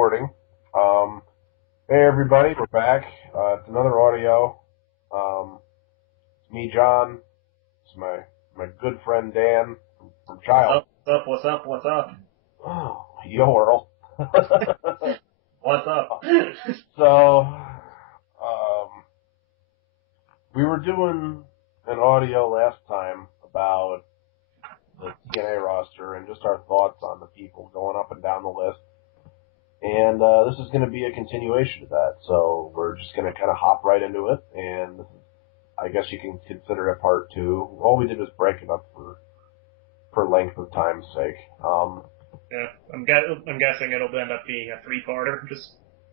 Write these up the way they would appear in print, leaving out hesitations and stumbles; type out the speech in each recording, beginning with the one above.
recording. Hey everybody, we're back. It's another audio. It's me, John. It's my good friend Dan from Child. What's up? Oh, yo, Earl. What's up? So, we were doing an audio last time about the TNA roster and just our thoughts on the people going up and down the list. And this is going to be a continuation of that. So we're just going to kind of hop right into it. And I guess you can consider it part two. All we did was break it up for length of time's sake. Yeah, I'm guessing it'll end up being a three-parter, just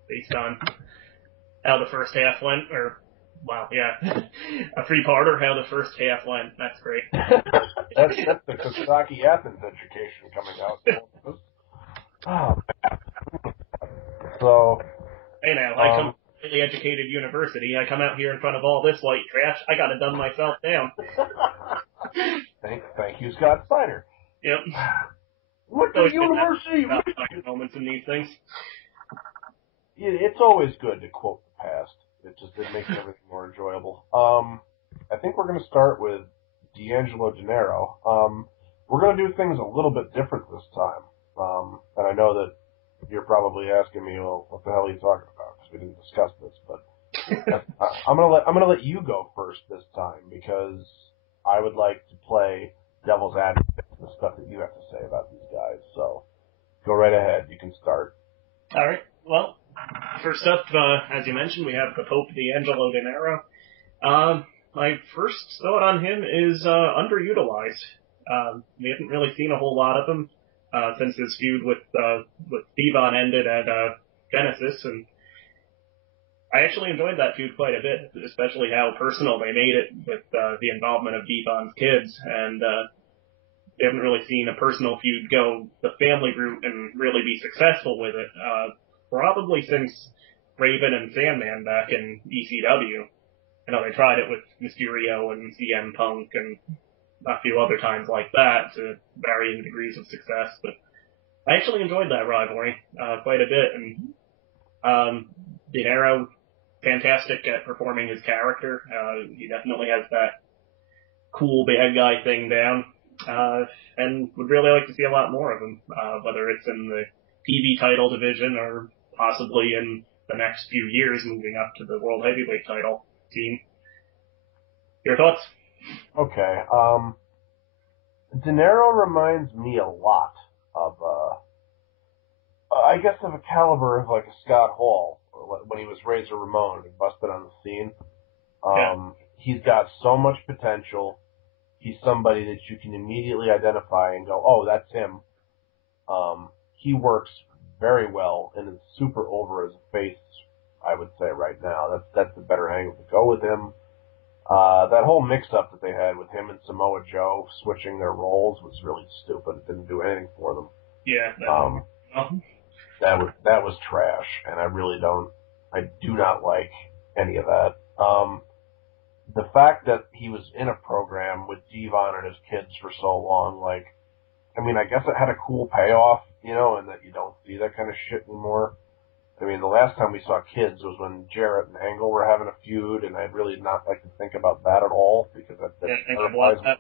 based on how the first half went. A three-parter, how the first half went. That's great. That's the Kostaki Athens education coming out. Oh, man. So, hey now, I come from an educated university. I come out here in front of all this white trash. I got to dumb myself down. Thank you, Scott Steiner. Yep. What the university? Moments in these things. It's always good to quote the past. It makes everything more enjoyable. I think we're going to start with D'Angelo Dinero. We're going to do things a little bit different this time. And I know that you're probably asking me, well, what the hell are you talking about? Because we didn't discuss this. But I'm gonna let you go first this time because I would like to play devil's advocate to the stuff that you have to say about these guys. So go right ahead. You can start. All right. Well, first up, as you mentioned, we have the Pope D'Angelo Dinero. My first thought on him is underutilized. We haven't really seen a whole lot of him since his feud with Devon ended at Genesis, and I actually enjoyed that feud quite a bit, especially how personal they made it with the involvement of Devon's kids, and we haven't really seen a personal feud go the family route and really be successful with it, probably since Raven and Sandman back in ECW. I know they tried it with Mysterio and CM Punk and a few other times like that to varying degrees of success, but I actually enjoyed that rivalry quite a bit, and Dinero, fantastic at performing his character. He definitely has that cool bad guy thing down, and would really like to see a lot more of him, whether it's in the TV title division or possibly in the next few years moving up to the World Heavyweight title team. Your thoughts? Okay. Dinero reminds me a lot of, I guess of a caliber of like a Scott Hall when he was Razor Ramon and busted on the scene. He's got so much potential. He's somebody that you can immediately identify and go, oh, that's him. He works very well and is super over as a face, I would say right now. That's the better angle to go with him. That whole mix-up that they had with him and Samoa Joe switching their roles was really stupid. It didn't do anything for them. Yeah. That was trash, and I do not like any of that. The fact that he was in a program with Devon and his kids for so long, I guess it had a cool payoff, and that you don't see that kind of shit anymore. I mean, the last time we saw kids was when Jarrett and Angle were having a feud, and I'd really not like to think about that at all, because that terrifies me.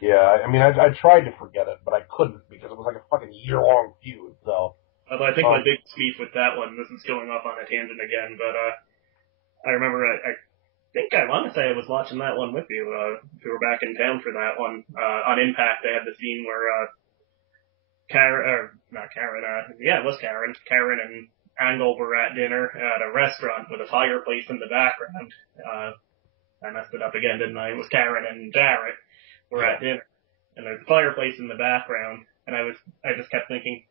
Yeah, I tried to forget it, but I couldn't, because it was like a fucking year-long feud, so. Although I think my big beef with that one, this is going off on a tangent again, but I remember, I think I want to say I was watching that one with you, if you were back in town for that one. On Impact, they had the scene where Karen and Angle were at dinner at a restaurant with a fireplace in the background. I messed it up again, didn't I? It was Karen and Jarrett were at dinner, and there's a fireplace in the background, and I just kept thinking,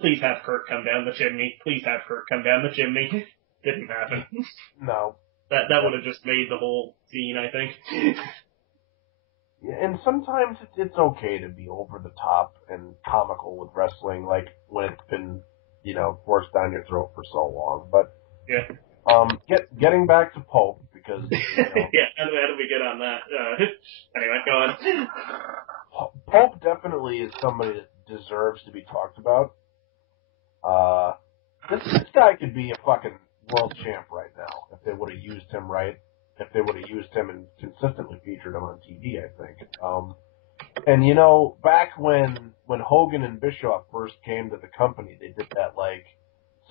please have Kurt come down the chimney. Please have Kurt come down the chimney. Didn't happen. No. That would have just made the whole scene, I think. Yeah, and sometimes it's okay to be over the top and comical with wrestling, like when it's been, forced down your throat for so long. But yeah, getting back to Pope, because yeah, how do we get on that? Anyway, go on. Pope definitely is somebody that deserves to be talked about. This guy could be a fucking world champ right now if they would have used him right. If they would have used him and consistently featured him on TV, I think. And you know, back when Hogan and Bischoff first came to the company, they did that like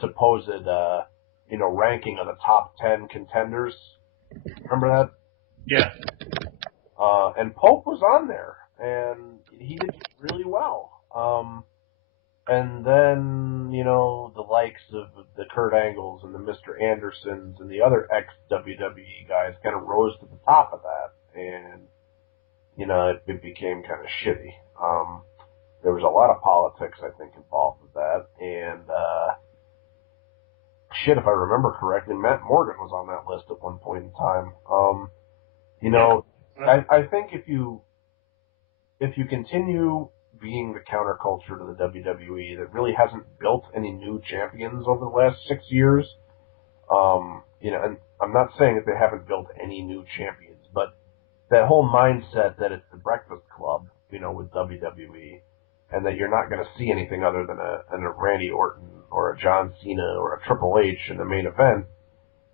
supposed ranking of the top 10 contenders. Remember that? Yeah. And Pope was on there, and he did really well. And then, you know, the likes of the Kurt Angles and the Mr. Andersons and the other ex-WWE guys kind of rose to the top of that, and, you know, it became kind of shitty. There was a lot of politics, I think, involved with that, and, shit, if I remember correctly, Matt Morgan was on that list at one point in time. You know, I think if you continue being the counterculture to the WWE that really hasn't built any new champions over the last 6 years, you know, and I'm not saying that they haven't built any new champions, but that whole mindset that it's the Breakfast Club, you know, with WWE, and that you're not going to see anything other than a Randy Orton or a John Cena or a Triple H in the main event.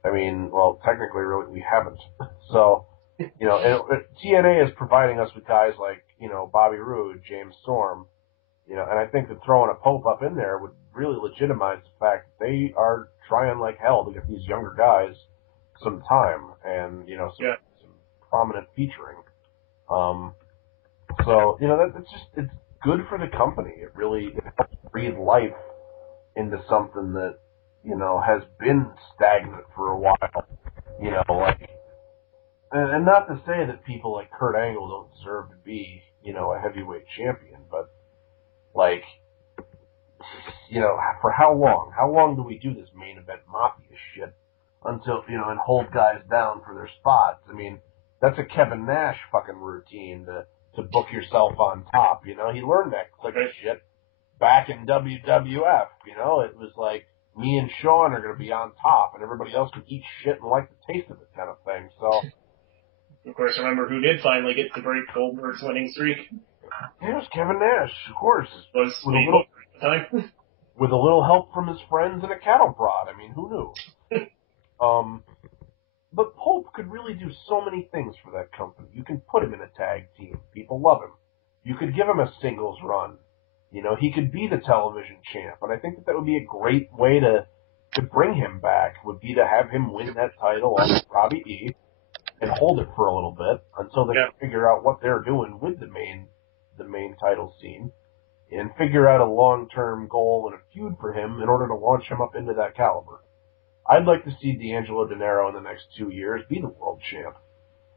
I mean, well, technically, really, we haven't. So, you know, and TNA is providing us with guys like, you know, Bobby Roode, James Storm, you know, and I think that throwing a Pope up in there would really legitimize the fact that they are trying like hell to get these younger guys some time and, you know, some prominent featuring. So, you know, it's good for the company. It really helps breathe life into something that, you know, has been stagnant for a while. You know, like, and not to say that people like Kurt Angle don't deserve to be, you know, a heavyweight champion, but, like, you know, for how long? How long do we do this main event mafia shit until, you know, and hold guys down for their spots? I mean, that's a Kevin Nash fucking routine to book yourself on top, you know? He learned that clicker shit back in WWF, you know? It was like, me and Sean are going to be on top, and everybody else can eat shit and like the taste of it kind of thing, so... Of course, remember who did finally get to break Goldberg's winning streak? Yeah, it was Kevin Nash, of course. Was with a little help from his friends and a cattle prod. I mean, who knew? But Pope could really do so many things for that company. You can put him in a tag team. People love him. You could give him a singles run. You know, he could be the television champ. And I think that would be a great way to bring him back, would be to have him win that title on Robbie E. and hold it for a little bit until they can figure out what they're doing with the main title scene, and figure out a long-term goal and a feud for him in order to launch him up into that caliber. I'd like to see D'Angelo De Niro in the next 2 years be the world champ,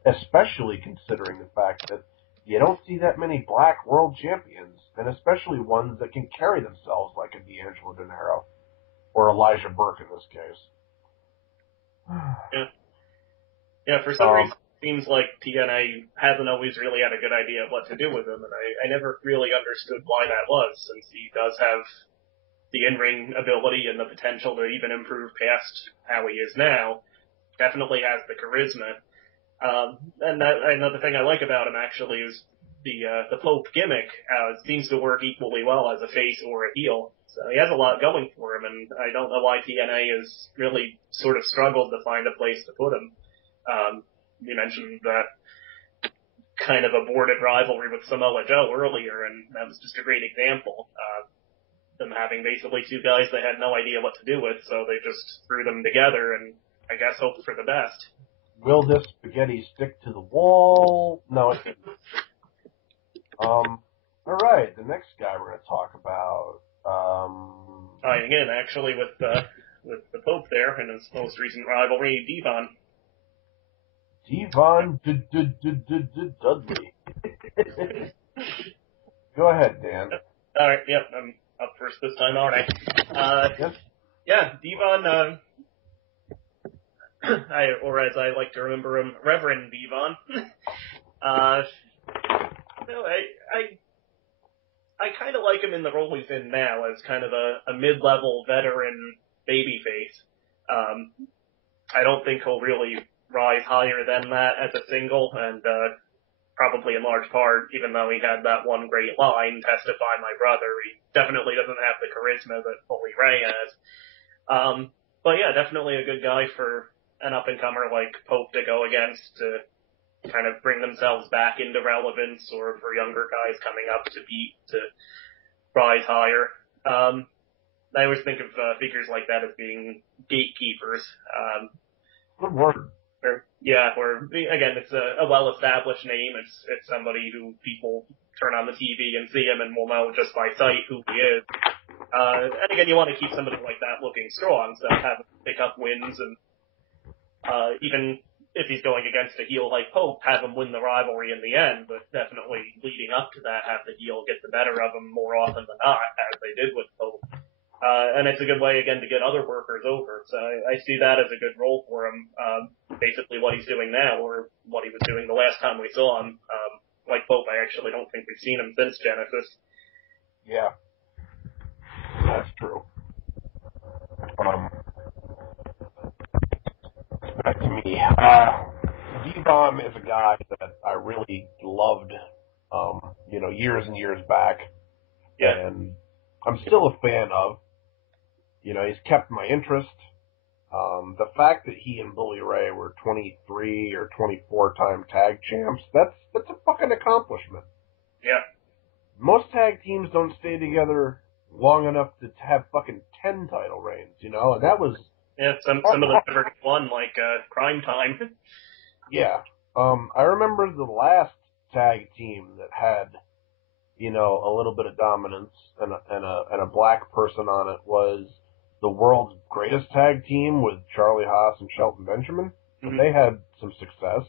especially considering the fact that you don't see that many black world champions, and especially ones that can carry themselves like a D'Angelo De Niro or Elijah Burke in this case. Yeah, for some reason, it seems like TNA hasn't always really had a good idea of what to do with him, and I never really understood why that was, since he does have the in-ring ability and the potential to even improve past how he is now. Definitely has the charisma. And another thing I like about him, actually, is the Pope gimmick seems to work equally well as a face or a heel. So he has a lot going for him, and I don't know why TNA has really sort of struggled to find a place to put him. You mentioned that kind of aborted rivalry with Samoa Joe earlier, and that was just a great example. Them having basically two guys they had no idea what to do with, so they just threw them together and I guess hoped for the best. Will this spaghetti stick to the wall? No, it didn't. Alright, the next guy we're going to talk about, again, actually, with the Pope there in his most recent rivalry, Devon. Devon Dudley. Go ahead, Dan. Alright, yep, I'm up first this time, aren't I? Yes. Yeah, Devon, or as I like to remember him, Reverend Devon. I kind of like him in the role he's in now as kind of a mid-level veteran babyface. I don't think he'll really rise higher than that as a single, and probably in large part, even though he had that one great line, "Testify, my brother," he definitely doesn't have the charisma that Bully Ray has. But yeah, definitely a good guy for an up-and-comer like Pope to go against to kind of bring themselves back into relevance, or for younger guys coming up to beat to rise higher. I always think of figures like that as being gatekeepers. Good word. Where again, it's a well-established name. It's somebody who people turn on the TV and see him and will know just by sight who he is. And again, you want to keep somebody like that looking strong, so have him pick up wins, and even if he's going against a heel like Pope, have him win the rivalry in the end, but definitely leading up to that, have the heel get the better of him more often than not, as they did with Pope. And it's a good way, again, to get other workers over. So I see that as a good role for him. Basically what he's doing now, or what he was doing the last time we saw him. Like Pope, I actually don't think we've seen him since Genesis. Yeah. That's true. Back to me. D-Von is a guy that I really loved, years and years back. Yeah. And I'm still a fan of. He's kept my interest. The fact that he and Bully Ray were 23 or 24-time tag champs, that's a fucking accomplishment. Yeah. Most tag teams don't stay together long enough to have fucking 10 title reigns, and that was... Yeah, some of them never won, like Crime Time. Yeah. I remember the last tag team that had, a little bit of dominance and a black person on it was the world's greatest tag team with Charlie Haas and Shelton Benjamin. Mm-hmm. They had some success.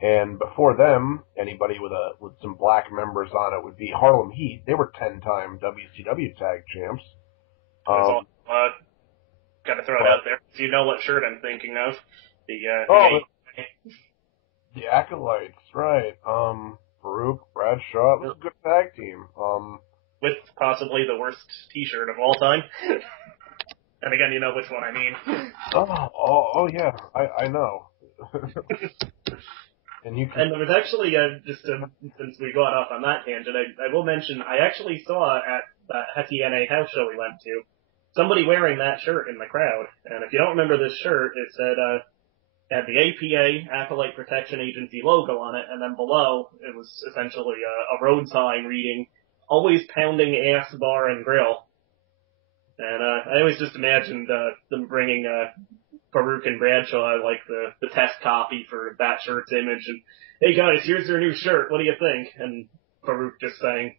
And before them, anybody with some black members on it would be Harlem Heat. They were 10-time WCW tag champs. Got to throw it out there, so you know what shirt I'm thinking of. The Acolytes, right? Farouk, Bradshaw. It was a good tag team. With possibly the worst T-shirt of all time. And again, you know which one I mean. Oh yeah, I know. And there was actually, since we got off on that tangent, I will mention, I actually saw at that TNA house show we went to, somebody wearing that shirt in the crowd. And if you don't remember this shirt, it said, had the APA, Acolyte Protection Agency logo on it, and then below, it was essentially a road sign reading, "Always pounding ass, bar, and grill." And I always just imagined them bringing Farouk and Bradshaw like the test copy for that shirt's image, and, "Hey guys, here's their new shirt, what do you think?" And Farouk just saying,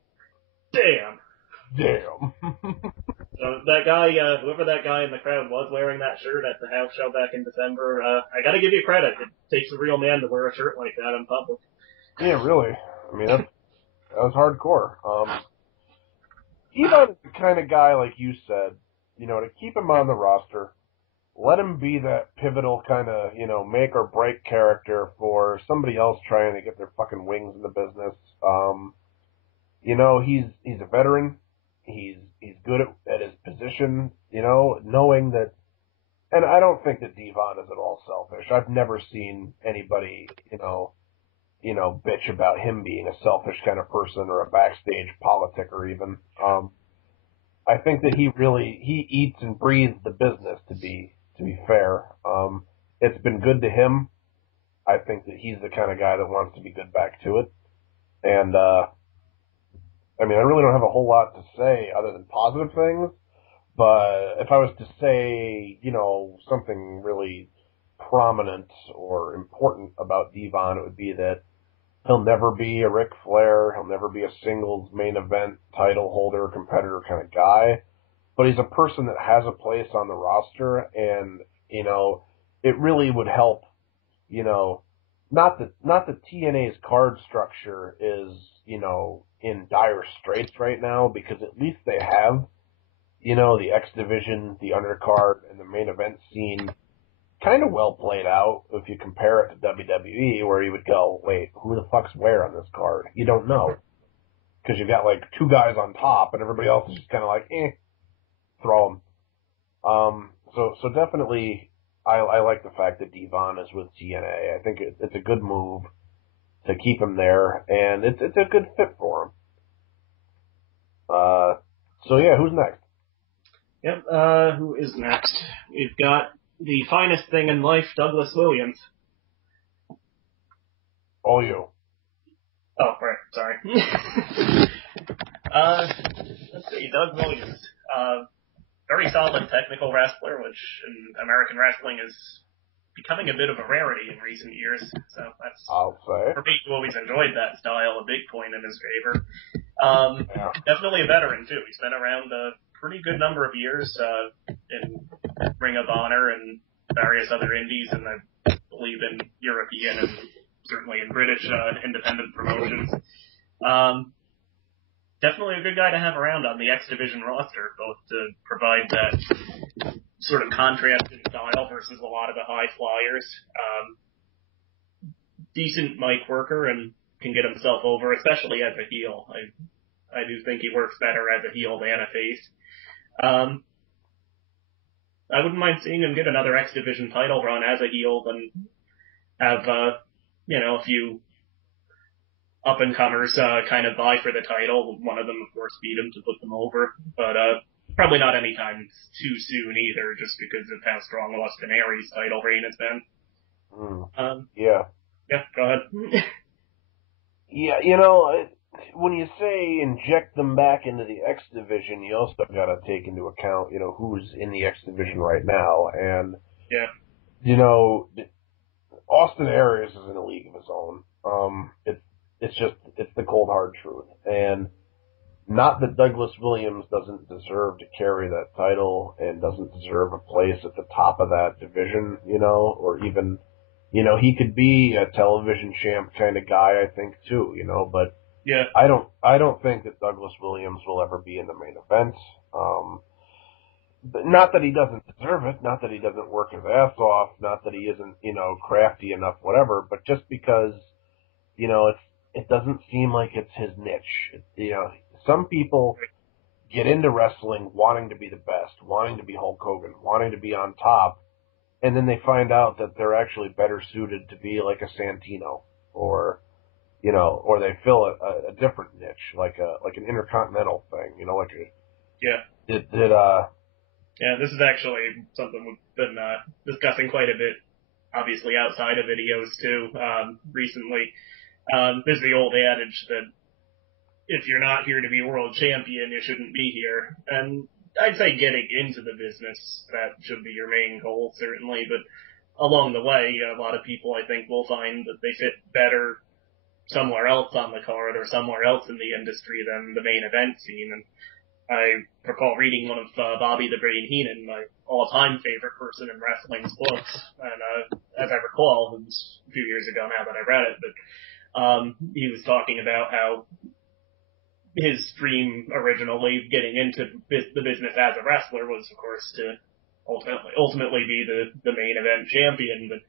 "Damn." So that guy, whoever that guy in the crowd was wearing that shirt at the house show back in December, I gotta give you credit. It takes a real man to wear a shirt like that in public. Yeah, really. I mean, that was hardcore. D-Von is the kind of guy, like you said, to keep him on the roster, let him be that pivotal kind of, make or break character for somebody else trying to get their fucking wings in the business. He's a veteran. He's good at his position, knowing that, and I don't think that D-Von is at all selfish. I've never seen anybody, bitch about him being a selfish kind of person or a backstage politicker even. I think that he eats and breathes the business, to be fair. It's been good to him. I think that he's the kind of guy that wants to be good back to it. And, I really don't have a whole lot to say other than positive things, but if I was to say, something really prominent or important about D-Von, it would be that he'll never be a Ric Flair, he'll never be a singles main event title holder, competitor kind of guy, but he's a person that has a place on the roster, and, it really would help, not that TNA's card structure is, in dire straits right now, because at least they have, the X Division, the undercard, and the main event scene kind of well played out if you compare it to WWE, where you would go, wait, who the fuck's where on this card? You don't know. Because you've got, like, two guys on top, and everybody else is just kind of like, throw them. So definitely, I like the fact that D-Von is with TNA. I think it's a good move to keep him there, and it's a good fit for him. So yeah, who's next? Yep, who is next? We've got the finest thing in life, Douglas Williams. Oh, you. Oh, right, sorry. Let's see, Doug Williams. Very solid technical wrestler, which in American wrestling is becoming a bit of a rarity in recent years. So that's, I'll say, for me, who always enjoyed that style, a big point in his favor. yeah. Definitely a veteran, too. He's been around a pretty good number of years in Ring of Honor and various other indies, and I believe in European and certainly in British independent promotions. Definitely a good guy to have around on the X Division roster, both to provide that sort of contrast in style versus a lot of the high flyers. Decent mic worker and can get himself over, especially as a heel. I do think he works better as a heel than a face. I wouldn't mind seeing him get another X Division title run as a heel than have, a few up-and-comers kind of vie for the title. One of them, of course, beat him to put them over. But probably not anytime too soon either, just because of how strong Austin Aries' title reign has been. Yeah. Yeah, go ahead. Yeah, when you say inject them back into the X Division, you also got to take into account, who's in the X Division right now. And, Austin Aries is in a league of his own. It's the cold hard truth. And not that Douglas Williams doesn't deserve to carry that title and doesn't deserve a place at the top of that division, or even, he could be a television champ kind of guy, I think, too, but yeah, I don't think that Douglas Williams will ever be in the main event. Not that he doesn't deserve it, not that he doesn't work his ass off, not that he isn't, crafty enough, whatever, but just because, it doesn't seem like it's his niche. Some people get into wrestling wanting to be the best, wanting to be Hulk Hogan, wanting to be on top, and then they find out that they're actually better suited to be like a Santino, or they fill a different niche, like an intercontinental thing, Yeah, this is actually something we've been discussing quite a bit, obviously outside of videos too, recently. There's the old adage that if you're not here to be world champion, you shouldn't be here. And I'd say getting into the business, that should be your main goal, certainly. But along the way, a lot of people, I think, will find that they fit better somewhere else on the card or somewhere else in the industry than the main event scene. And I recall reading one of Bobby the Brain Heenan, my all-time favorite person in wrestling's books. And as I recall, it was a few years ago now that I read it, but he was talking about how his dream originally getting into the business as a wrestler was, of course, to ultimately be the main event champion. But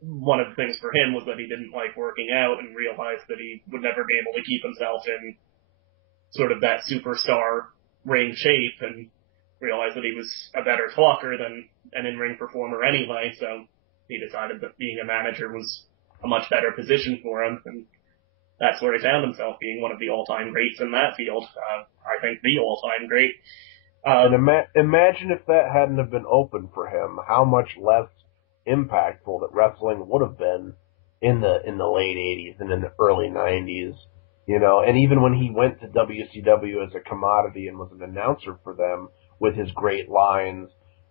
one of the things for him was that he didn't like working out and realized that he would never be able to keep himself in sort of that superstar ring shape, and realized that he was a better talker than an in-ring performer anyway. So he decided that being a manager was a much better position for him, and that's where he found himself, being one of the all-time greats in that field. I think the all-time great. And imagine if that hadn't have been open for him, how much less impactful that wrestling would have been in the late 80s and in the early 90s. And even when he went to WCW as a commodity and was an announcer for them with his great lines,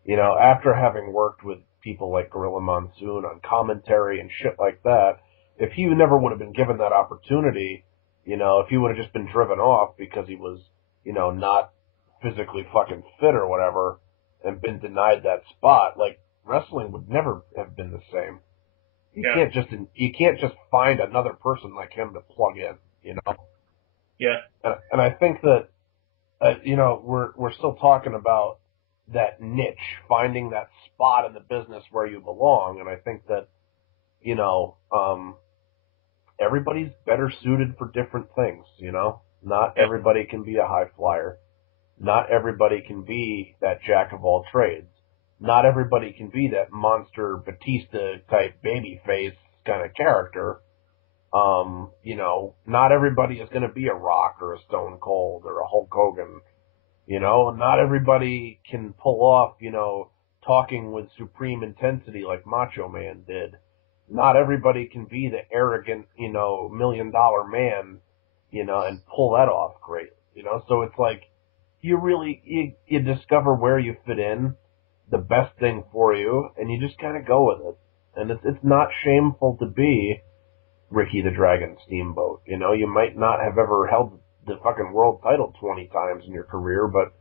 after having worked with people like Gorilla Monsoon on commentary and shit like that, if he never would have been given that opportunity, if he would have just been driven off because he was, not physically fucking fit or whatever, and been denied that spot, like, wrestling would never have been the same. You can't just find another person like him to plug in, Yeah. And I think that, we're still talking about that niche, finding that spot in the business where you belong, and I think that, everybody's better suited for different things, Not everybody can be a high flyer. Not everybody can be that jack of all trades. Not everybody can be that monster Batista type baby face kind of character. You know, not everybody is going to be a Rock or a Stone Cold or a Hulk Hogan. You know, not everybody can pull off, you know, talking with supreme intensity like Macho Man did. Not everybody can be the arrogant, you know, $1 million man, you know, and pull that off great. You know, so it's like you discover where you fit in, the best thing for you, and you just kind of go with it. And it's not shameful to be Ricky the Dragon Steamboat. You know, you might not have ever held the fucking world title 20 times in your career, but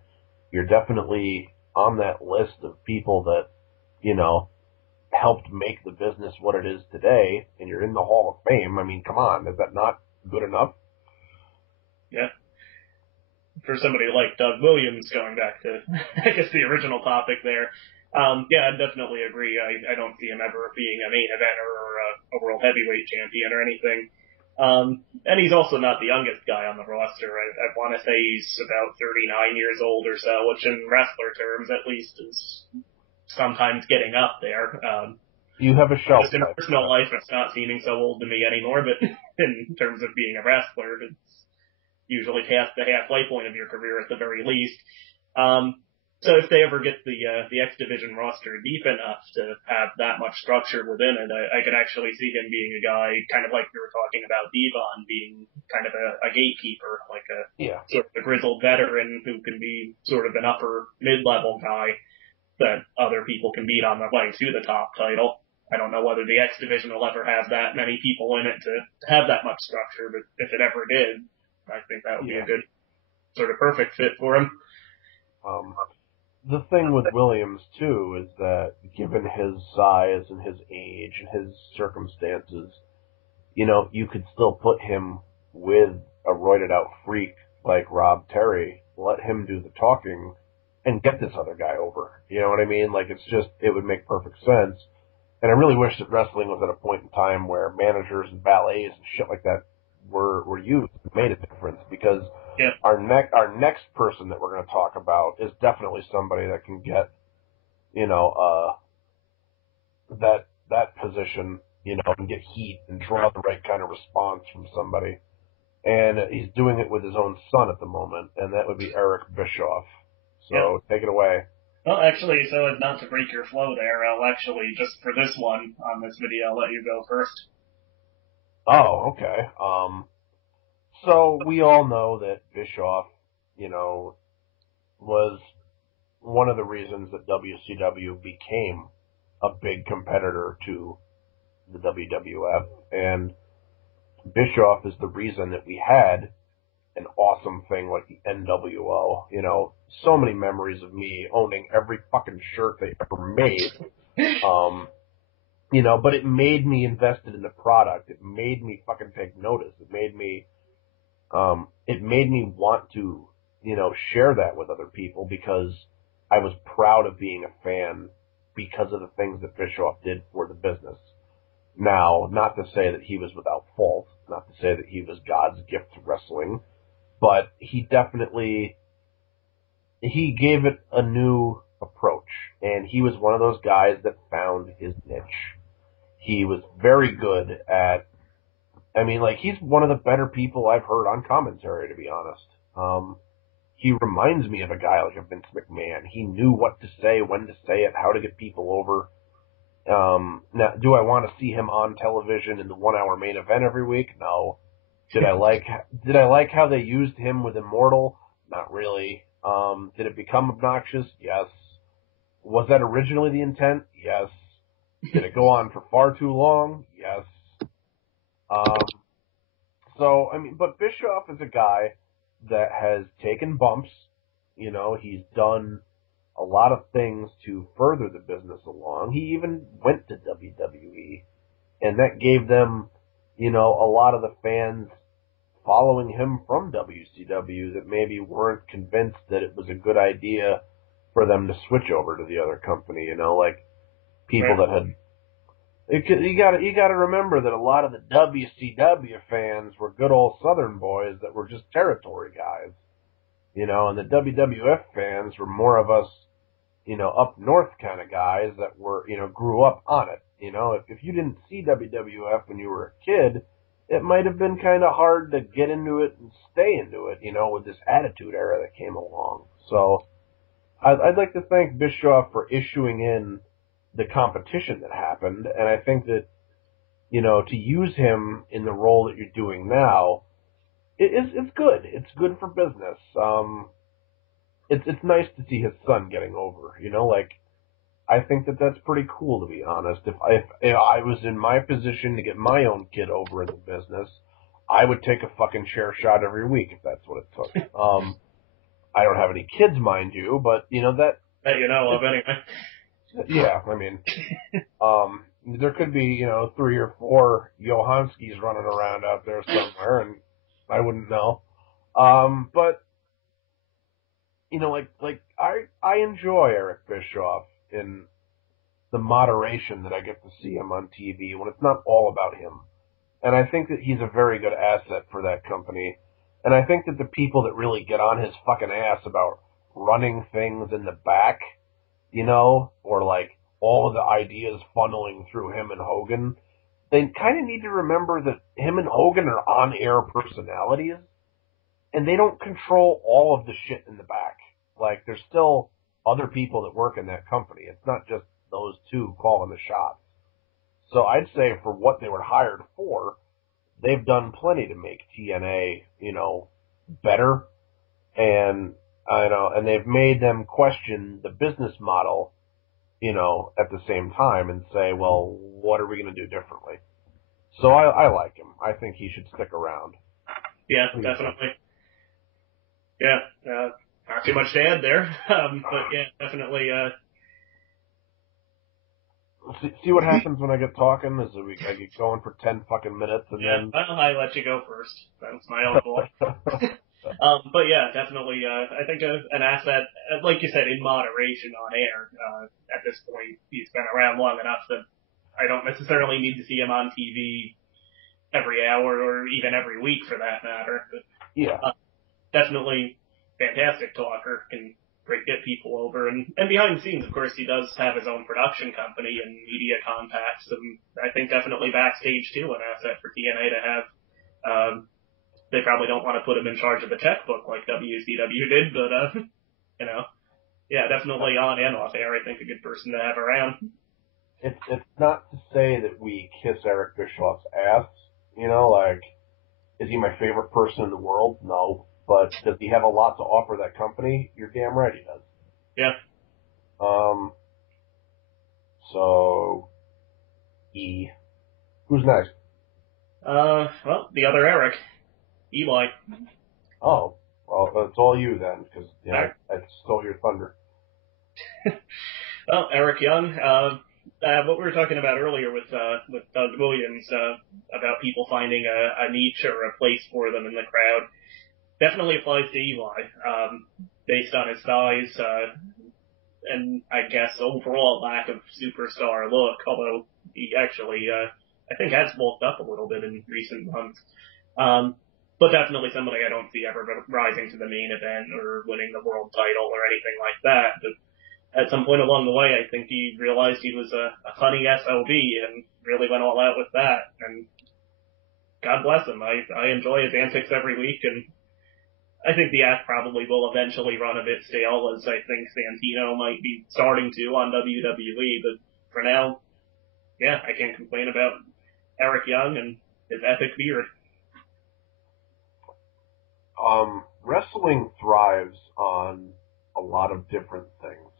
you're definitely on that list of people that, you know, helped make the business what it is today, and you're in the Hall of Fame. I mean, come on, is that not good enough? Yeah. For somebody like Doug Williams, going back to, I guess, the original topic there, yeah, I definitely agree. I don't see him ever being a main eventer or a world heavyweight champion or anything. And he's also not the youngest guy on the roster. I want to say he's about 39 years old or so, which in wrestler terms, at least, is sometimes getting up there. You have a shelf Just in life. personal life, it's not seeming so old to me anymore, but in terms of being a wrestler, it's usually past the halfway point of your career at the very least. So if they ever get the X Division roster deep enough to have that much structure within it, I could actually see him being a guy, kind of like we were talking about Devon, being kind of a gatekeeper, like a sort of a grizzled veteran who can be sort of an upper mid-level guy that other people can beat on their way to the top title. I don't know whether the X Division will ever have that many people in it to have that much structure, but if it ever did, I think that would be a good sort of perfect fit for him. The thing with Williams, too, is that given his size and his age and his circumstances, you know, you could still put him with a roided out freak like Rob Terry, let him do the talking, and get this other guy over. You know what I mean? Like, it would make perfect sense. And I really wish that wrestling was at a point in time where managers and valets and shit like that were used, made a difference, because our next person that we're going to talk about is definitely somebody that can get, you know, that position, you know, and get heat and draw the right kind of response from somebody. And he's doing it with his own son at the moment, and that would be Eric Bischoff. So take it away. Well, actually, so as not to break your flow there, I'll actually, just for this one on this video, I'll let you go first. Oh, okay. So we all know that Bischoff, you know, was one of the reasons that WCW became a big competitor to the WWF, and Bischoff is the reason that we had an awesome thing like the NWO. You know, so many memories of me owning every fucking shirt they ever made. You know, but it made me invested in the product. It made me fucking take notice. It made me want to, you know, share that with other people, because I was proud of being a fan because of the things that Bischoff did for the business. Now, not to say that he was without fault, not to say that he was God's gift to wrestling, but he gave it a new approach, and he was one of those guys that found his niche. He was very good at, I mean, like, he's one of the better people I've heard on commentary, to be honest. He reminds me of a guy like a Vince McMahon. He knew what to say, when to say it, how to get people over. Now, do I want to see him on television in the 1 hour main event every week? No. Did I like how they used him with Immortal? Not really. Did it become obnoxious? Yes. Was that originally the intent? Yes. Did it go on for far too long? Yes. So, I mean, but Bischoff is a guy that has taken bumps. You know, he's done a lot of things to further the business along. He even went to WWE, and that gave them, you know, a lot of the fans following him from WCW that maybe weren't convinced that it was a good idea for them to switch over to the other company. You know, like people that had. You got to remember that a lot of the WCW fans were good old Southern boys that were just territory guys, you know, and the WWF fans were more of us, you know, up north kind of guys that were, you know, grew up on it. You know, if you didn't see WWF when you were a kid, it might have been kind of hard to get into it and stay into it, with this Attitude Era that came along. So I'd like to thank Bischoff for issuing in the competition that happened, and I think that, to use him in the role that you're doing now, it's good. It's good for business. It's nice to see his son getting over, I think that that's pretty cool, to be honest. If I was in my position to get my own kid over in the business, I would take a fucking chair shot every week if that's what it took. I don't have any kids, mind you, but that of anyway. Yeah, I mean, there could be 3 or 4 Johanskis running around out there somewhere, and I wouldn't know. But I enjoy Eric Bischoff in the moderation that I get to see him on TV when it's not all about him. And I think that he's a very good asset for that company. And I think that the people that really get on his fucking ass about running things in the back, or all of the ideas funneling through him and Hogan, they kind of need to remember that him and Hogan are on-air personalities, and they don't control all of the shit in the back. There's still other people that work in that company. It's not just those two calling the shots. So I'd say for what they were hired for, they've done plenty to make TNA, better. And and they've made them question the business model, at the same time and say, well, what are we going to do differently? So I like him. I think he should stick around. Yeah, definitely. Yeah, not too much to add there, but yeah, definitely. See what happens when I get talking is I get going for 10 fucking minutes and then... Well, I let you go first. That's my own fault. But yeah, definitely, I think an asset, like you said, in moderation on air. At this point, he's been around long enough that I don't necessarily need to see him on TV every hour or even every week for that matter. But, yeah. Definitely fantastic talker, can get people over. And behind the scenes, of course, he does have his own production company and media contacts, and I think definitely backstage too, an asset for TNA to have. They probably don't want to put him in charge of the checkbook like WCW did, but, yeah, definitely on and off air, I think a good person to have around. It's not to say that we kiss Eric Bischoff's ass, is he my favorite person in the world? No. But does he have a lot to offer that company? You're damn right he does. Yeah. So, E. Who's next? Well, the other Eric. Eli. Oh. Well, it's all you then, because, I stole your thunder. Well, Eric Young, what we were talking about earlier with Doug Williams, about people finding a niche or a place for them in the crowd, definitely applies to Eli, based on his size, and I guess overall lack of superstar look, although he actually, I think has bulked up a little bit in recent months. But definitely somebody I don't see ever rising to the main event or winning the world title or anything like that. But at some point along the way, I think he realized he was a funny SOB and really went all out with that. And God bless him. I enjoy his antics every week, and I think the act probably will eventually run a bit stale, as I think Santino might be starting to on WWE. But for now, yeah, I can't complain about Eric Young and his epic beard. Wrestling thrives on a lot of different things.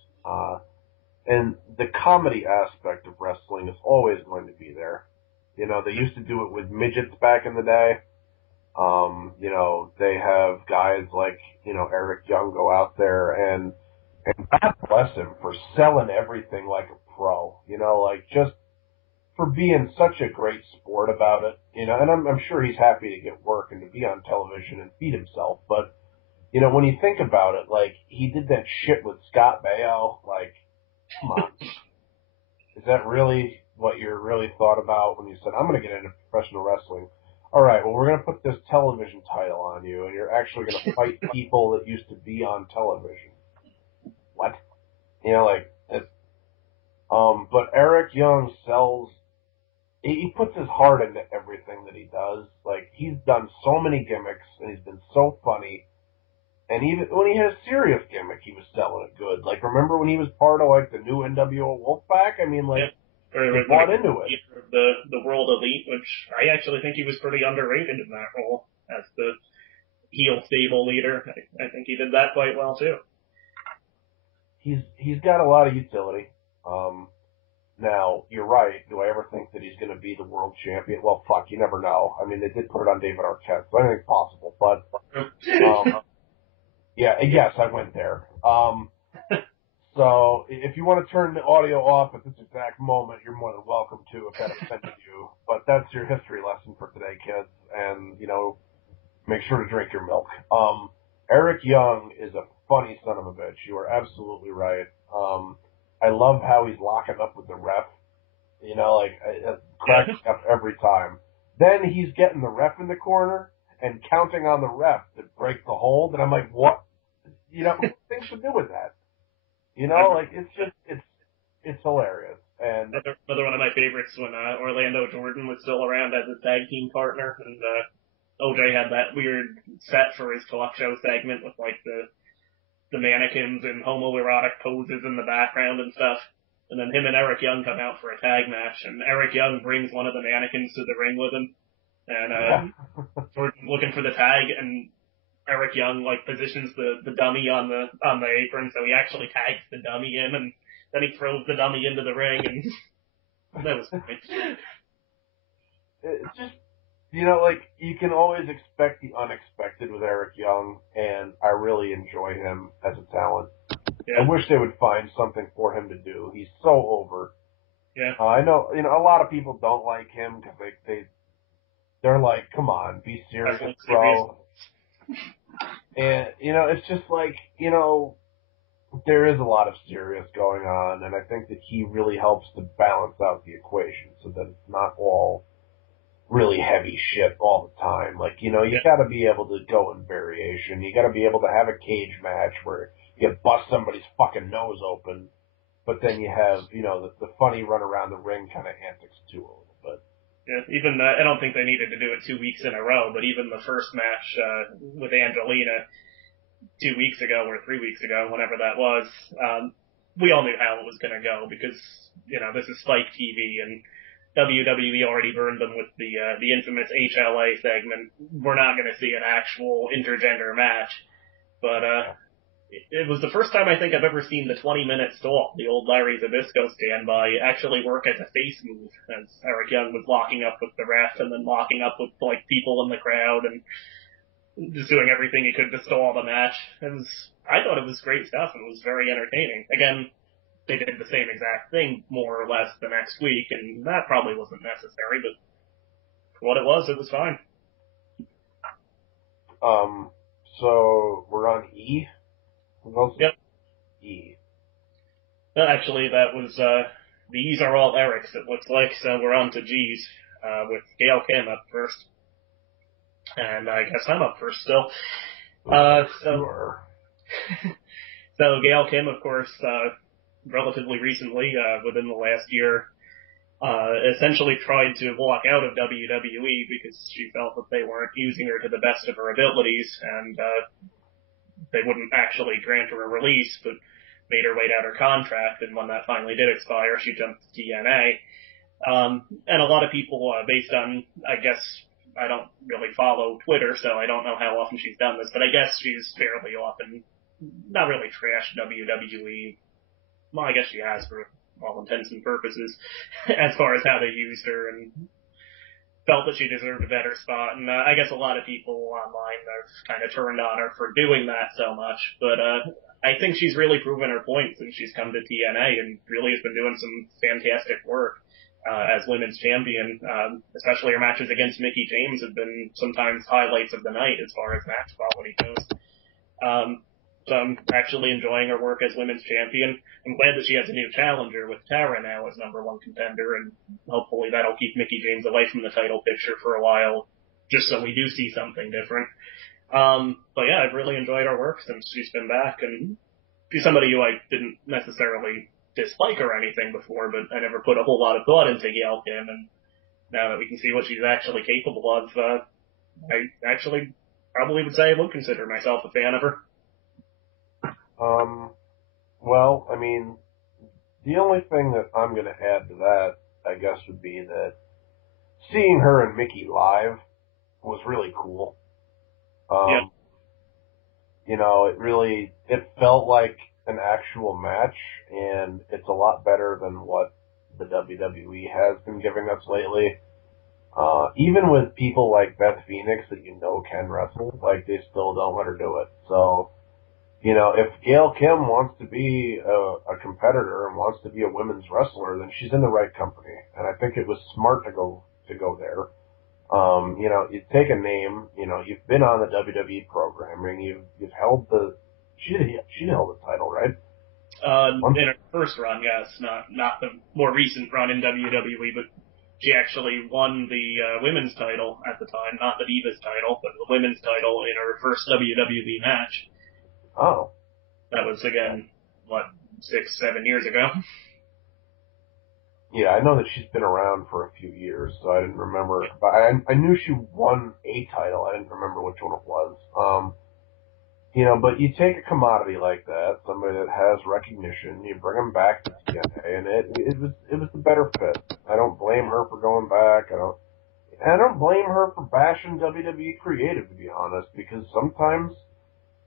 And the comedy aspect of wrestling is always going to be there. They used to do it with midgets back in the day. They have guys like, Eric Young go out there and God bless him for selling everything like a pro, just for being such a great sport about it, and I'm sure he's happy to get work and to be on television and feed himself, but, when you think about it, he did that shit with Scott Baio, come on. Is that really what you really thought about when you said, I'm going to get into professional wrestling? All right, well, we're going to put this television title on you, and you're actually going to fight people that used to be on television. What? But Eric Young sells he puts his heart into everything that he does. Like, he's done so many gimmicks, and he's been so funny. And even when he had a serious gimmick, he was selling it good. Like, remember when he was part of, like, the new NWO Wolfpack? I mean, like, he bought into it. The World Elite, which I actually think he was pretty underrated in that role as the heel stable leader. I think he did that quite well, too. He's got a lot of utility. Now, you're right. Do I ever think that he's going to be the world champion? Well, fuck, you never know. I mean, they did put it on David Arquette, so anything's possible. But, yeah, yes, I went there. So, if you want to turn the audio off at this exact moment, you're more than welcome to, if that offended you. But that's your history lesson for today, kids. And, you know, make sure to drink your milk. Eric Young is a funny son of a bitch. You are absolutely right. I love how he's locking up with the ref. You know, like, it cracks up every time. Then he's getting the ref in the corner and counting on the ref to break the hold. And I'm like, what? You know, things to do with that. You know, like, it's just, it's hilarious. And another one of my favorites when Orlando Jordan was still around as a tag team partner, and OJ had that weird set for his talk show segment with, like, the mannequins and homoerotic poses in the background and stuff. And then him and Eric Young come out for a tag match, and Eric Young brings one of the mannequins to the ring with him. And Jordan's looking for the tag, and Eric Young, like, positions the dummy on the apron, so he actually tags the dummy in, and then he throws the dummy into the ring, and that was funny. It's just, you know, like, you can always expect the unexpected with Eric Young, and I really enjoy him as a talent. Yeah. I wish they would find something for him to do. He's so over. Yeah. I know, you know, a lot of people don't like him because they're like, come on, be serious, bro. And, you know, it's just like, you know, there is a lot of serious going on, and I think that he really helps to balance out the equation so that it's not all really heavy shit all the time. Like, you know, you gotta be able to go in variation. You gotta be able to have a cage match where you bust somebody's fucking nose open, but then you have, you know, the funny run around the ring kind of antics too a little bit. Yeah, even, I don't think they needed to do it 2 weeks in a row, but even the first match, with Angelina 2 weeks ago or 3 weeks ago, whenever that was, we all knew how it was gonna go because, you know, this is Spike TV and WWE already burned them with the infamous HLA segment. We're not gonna see an actual intergender match, but, it was the first time I think I've ever seen the 20-minute stall, the old Larry Zbyszko standby, actually work as a face move, as Eric Young was locking up with the ref and then locking up with, like, people in the crowd and just doing everything he could to stall the match. I thought it was great stuff and it was very entertaining. Again, they did the same exact thing, more or less, the next week, and that probably wasn't necessary, but for what it was fine. So, we're on E? Yep. E. Actually, that was, these are all Eric's, it looks like, so we're on to G's, with Gail Kim up first. And I guess I'm up first still. Sure. So Gail Kim, of course, relatively recently, within the last year, essentially tried to walk out of WWE because she felt that they weren't using her to the best of her abilities, and they wouldn't actually grant her a release, but made her wait out her contract, and when that finally did expire, she jumped to TNA. And a lot of people, based on, I guess, I don't really follow Twitter, so I don't know how often she's done this, but I guess she's fairly often not really trashed WWE. Well, I guess she has for all intents and purposes, as far as how they used her, and felt that she deserved a better spot. And I guess a lot of people online have kind of turned on her for doing that so much, but I think she's really proven her point since she's come to TNA and really has been doing some fantastic work. As women's champion, especially her matches against Mickie James have been sometimes highlights of the night as far as match quality goes. So I'm actually enjoying her work as women's champion. I'm glad that she has a new challenger with Tara now as number one contender, and hopefully that'll keep Mickie James away from the title picture for a while, just so we do see something different. But yeah, I've really enjoyed her work since she's been back, and she's somebody who I didn't necessarily dislike or anything before, but I never put a whole lot of thought into Gail Kim, and now that we can see what she's actually capable of, I actually probably would say I would consider myself a fan of her. Well, I mean, the only thing that I'm going to add to that, I guess, would be that seeing her and Mickey live was really cool. Yeah. You know, it felt like an actual match, and it's a lot better than what the WWE has been giving us lately. Even with people like Beth Phoenix that you know can wrestle, like, they still don't let her do it. So, you know, if Gail Kim wants to be a competitor and wants to be a women's wrestler, then she's in the right company. And I think it was smart to go there. You know, you take a name, you know, you've been on the WWE programming, you've held she held the title, right? In her first run, yes, not the more recent run in WWE, but she actually won the women's title at the time, not the Divas title, but the women's title in her first WWE match. Oh. That was, again, 6-7 years ago? Yeah, I know that she's been around for a few years, so I didn't remember. But I knew she won a title. I didn't remember which one it was. You know, but you take a commodity like that, somebody that has recognition, you bring them back to TNA, and it was the better fit. I don't blame her for going back. I don't blame her for bashing WWE Creative, to be honest, because sometimes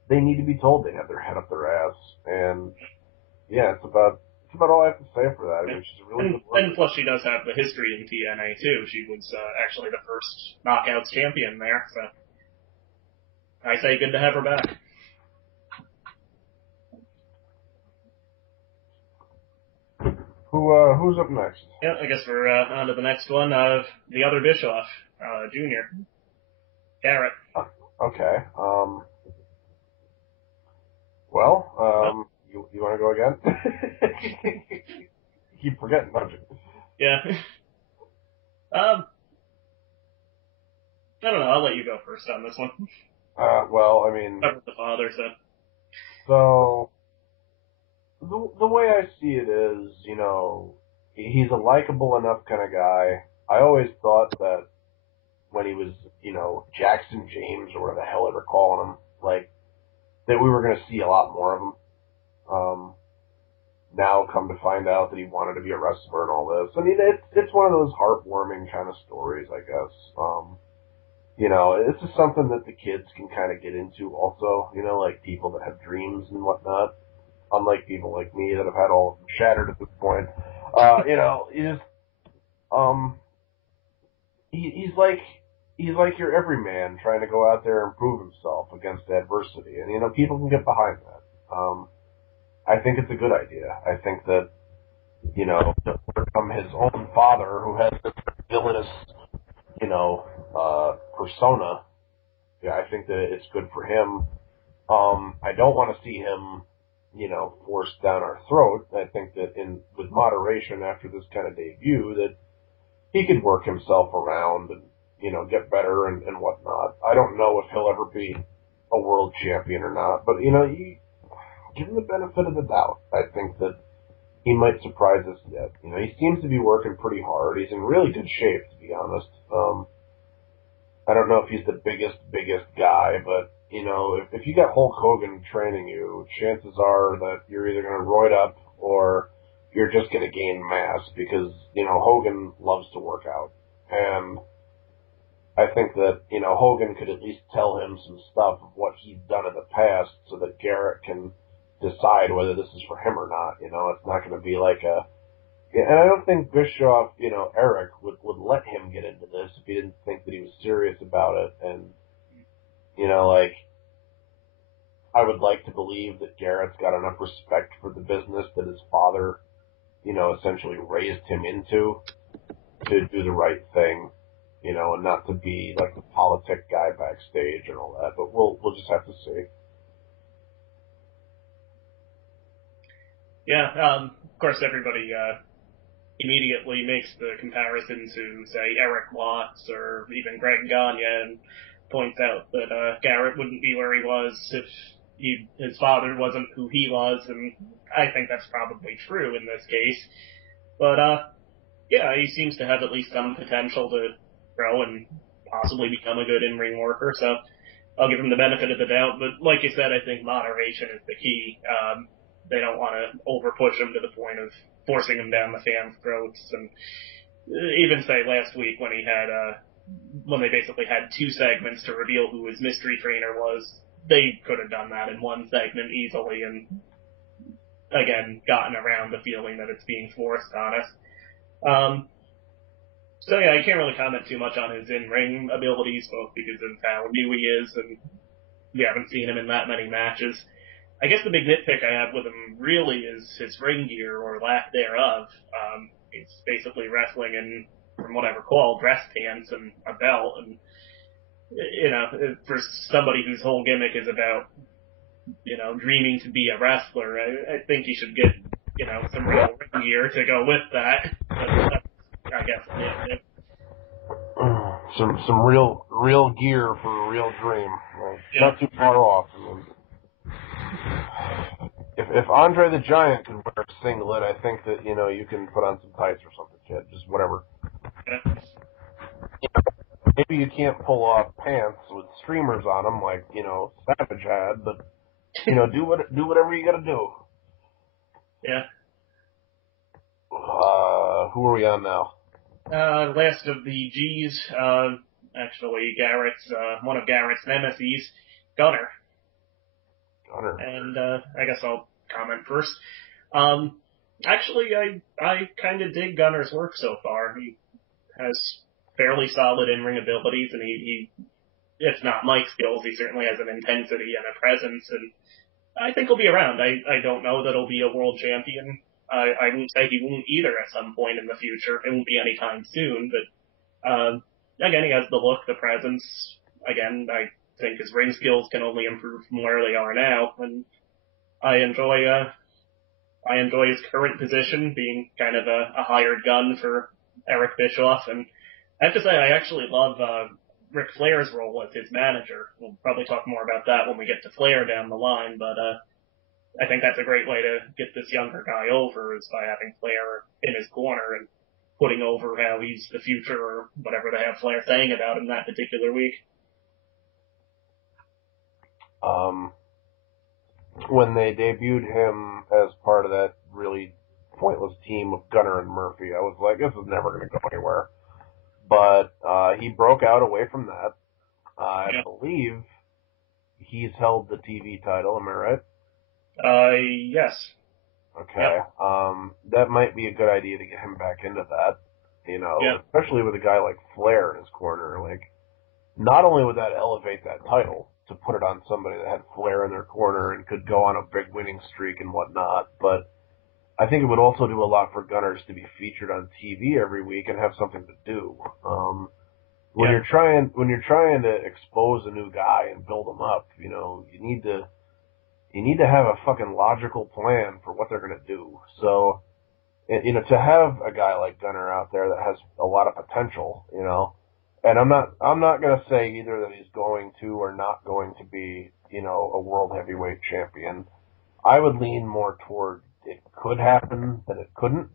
they need to be told they have their head up their ass. And yeah, it's about all I have to say for that. I mean, she's a really good worker. And plus she does have the history in TNA too. She was actually the first Knockouts champion there, so I say good to have her back. Who's up next? Yeah, I guess we're on to the next one. The other Bischoff, Jr. Garrett. Okay. Well, you want to go again? You keep forgetting, don't you? Yeah. I don't know. I'll let you go first on this one. Well, I mean, I'm the father, so. So the way I see it is, you know, he's a likable enough kind of guy. I always thought that when he was, you know, Jackson James or whatever the hell they were calling him, like, that we were going to see a lot more of him. Now come to find out that he wanted to be a wrestler and all this. I mean, it's one of those heartwarming kind of stories, I guess. You know, this is something that the kids can kind of get into also, you know, like people that have dreams and whatnot. Unlike people like me that have had all of them shattered at this point. You know, he's like your everyman trying to go out there and prove himself against adversity. And, you know, people can get behind that. I think it's a good idea. I think that, you know, to overcome his own father who has this villainous, you know, persona, yeah, I think that it's good for him. I don't want to see him, you know, forced down our throat. I think that with moderation after this kind of debut, that he could work himself around and, you know, get better and whatnot. I don't know if he'll ever be a world champion or not, but, you know, give him the benefit of the doubt. I think that he might surprise us yet. You know, he seems to be working pretty hard. He's in really good shape, to be honest. I don't know if he's the biggest guy, but, you know, if you got Hulk Hogan training you, chances are that you're either going to roid up or you're just going to gain mass because, you know, Hogan loves to work out. And I think that, you know, Hogan could at least tell him some stuff of what he's done in the past so that Garrett can decide whether this is for him or not. You know, it's not going to be like and I don't think Bischoff, you know, Eric would let him get into this if he didn't think that he was serious about it. And, you know, like, I would like to believe that Garrett's got enough respect for the business that his father, you know, essentially raised him into to do the right thing, you know, and not to be like the politic guy backstage and all that. But we'll just have to see. Yeah, of course everybody immediately makes the comparison to, say, Eric Watts or even Greg Gagne and points out that Garrett wouldn't be where he was if his father wasn't who he was, and I think that's probably true in this case. But Yeah, he seems to have at least some potential to grow and possibly become a good in-ring worker, so I'll give him the benefit of the doubt. But like you said, I think moderation is the key. They don't want to over-push him to the point of forcing him down the fans' throats. And even say last week when when they basically had 2 segments to reveal who his mystery trainer was, they could have done that in 1 segment easily and, again, gotten around the feeling that it's being forced on us. So yeah, I can't really comment too much on his in-ring abilities, both because of how new he is and we haven't seen him in that many matches. I guess the big nitpick I have with him really is his ring gear, or lack thereof. He's basically wrestling in, from what I recall, dress pants and a belt, and, you know, for somebody whose whole gimmick is about, you know, dreaming to be a wrestler, I think he should get, you know, some real ring gear to go with that. But I guess some real gear for a real dream. Not too far off. I mean, if Andre the Giant could wear a singlet, I think that, you know, you can put on some tights or something, kid. Just whatever. Yeah. You know, maybe you can't pull off pants with streamers on them like, you know, Savage had, but, you know, do whatever you gotta do. Yeah. Who are we on now? Last of the G's, actually Garrett's, one of Garrett's nemesis, Gunner. And, I guess I'll comment first. Actually, I kind of dig Gunner's work so far. He has fairly solid in-ring abilities, and he, if not mic skills, he certainly has an intensity and a presence, and I think he'll be around. I don't know that he'll be a world champion. I won't say he won't either at some point in the future. It won't be anytime soon, but, again, he has the look, the presence. Again, I think his ring skills can only improve from where they are now, and I enjoy his current position, being kind of a hired gun for Eric Bischoff, and I have to say I actually love Ric Flair's role as his manager. We'll probably talk more about that when we get to Flair down the line, but I think that's a great way to get this younger guy over, is by having Flair in his corner and putting over how he's the future or whatever they have Flair saying about him that particular week. When they debuted him as part of that really pointless team of Gunner and Murphy, I was like, this is never going to go anywhere. But he broke out away from that. I believe he's held the TV title, am I right? Yes. Okay. Yep. That might be a good idea to get him back into that, you know, especially with a guy like Flair in his corner. Like, not only would that elevate that title to put it on somebody that had Flair in their corner and could go on a big winning streak and whatnot, but I think it would also do a lot for Gunners to be featured on TV every week and have something to do. When you're trying to expose a new guy and build him up, you know, you need to have a fucking logical plan for what they're going to do. So, you know, to have a guy like Gunner out there that has a lot of potential, you know, and I'm not going to say either that he's going to or not going to be, you know, a world heavyweight champion. I would lean more toward it could happen than it couldn't,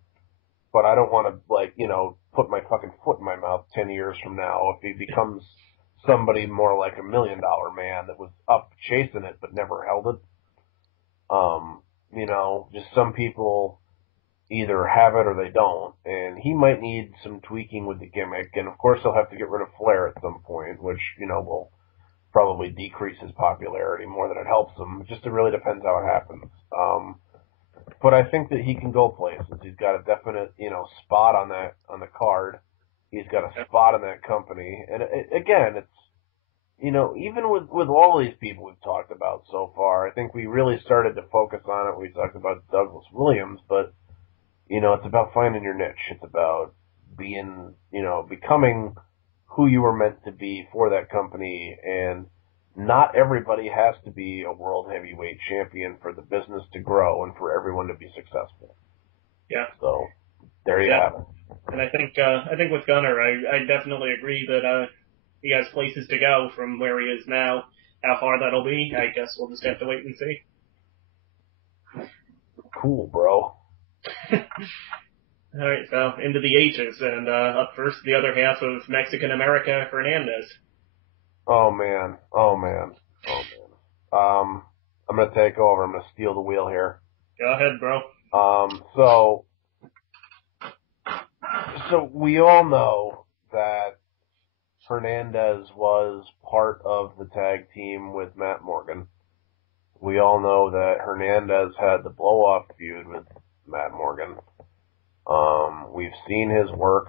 but I don't want to, like, you know, put my fucking foot in my mouth 10 years from now if he becomes somebody more like $1 Million Man that was up chasing it but never held it. You know, just some people either have it or they don't, and he might need some tweaking with the gimmick, and of course he'll have to get rid of Flair at some point, which, you know, will probably decrease his popularity more than it helps him. It just really depends how it happens. But I think that he can go places. He's got a definite, you know, spot on the card. He's got a spot in that company, and again, it's, you know, even with all these people we've talked about so far, I think we really started to focus on it. We talked about Douglas Williams, but, you know, it's about finding your niche. It's about being, you know, becoming who you were meant to be for that company, and not everybody has to be a world heavyweight champion for the business to grow and for everyone to be successful. Yeah. So, there you have it. And I think with Gunner, I definitely agree that, he has places to go from where he is now. How far that'll be, I guess we'll just have to wait and see. Cool, bro. All right, so into the H's, and up first, the other half of Mexican America, Hernandez. Oh man, oh man, oh man. I'm gonna take over. I'm gonna steal the wheel here. Go ahead, bro. So we all know that Hernandez was part of the tag team with Matt Morgan. We all know that Hernandez had the blow-off feud with Matt Morgan. We've seen his work.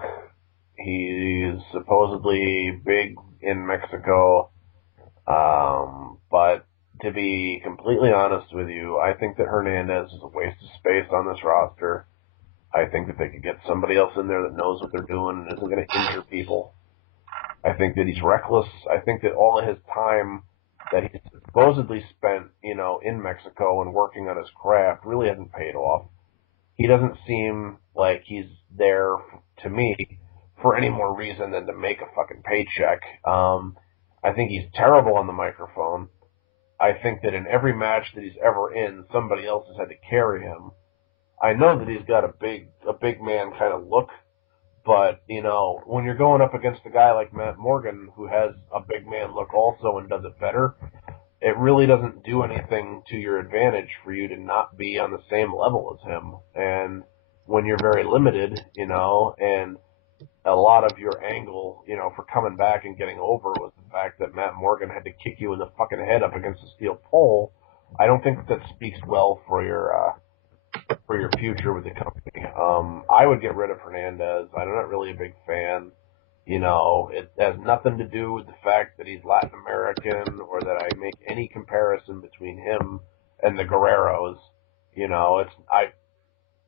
He's supposedly big in Mexico. But to be completely honest with you, I think that Hernandez is a waste of space on this roster. I think that they could get somebody else in there that knows what they're doing and isn't going to injure people. I think that he's reckless. I think that all of his time that he's supposedly spent, in Mexico and working on his craft really hasn't paid off. He doesn't seem like he's there, to me, for any more reason than to make a fucking paycheck. I think he's terrible on the microphone. I think that in every match that he's ever in, somebody else has had to carry him. I know that he's got a big man kind of look, but, when you're going up against a guy like Matt Morgan, who has a big man look also and does it better, it really doesn't do anything to your advantage for you to not be on the same level as him. And when you're very limited, and a lot of your angle, for coming back and getting over was the fact that Matt Morgan had to kick you in the fucking head up against a steel pole, I don't think that speaks well for your future with the company. I would get rid of Hernandez. I'm not really a big fan. It has nothing to do with the fact that he's Latin American or that I make any comparison between him and the Guerreros.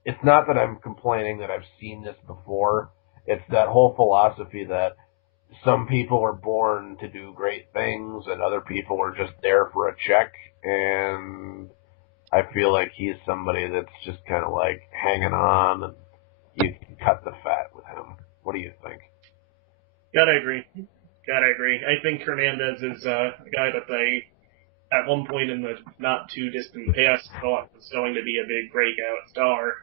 It's not that I'm complaining that I've seen this before. It's that whole philosophy that some people are born to do great things and other people are just there for a check. And I feel like he's somebody that's just kind of like hanging on, and you can cut the fat with him. What do you think? Gotta agree. I think Hernandez is a guy that they, at one point in the not too distant past, thought was going to be a big breakout star,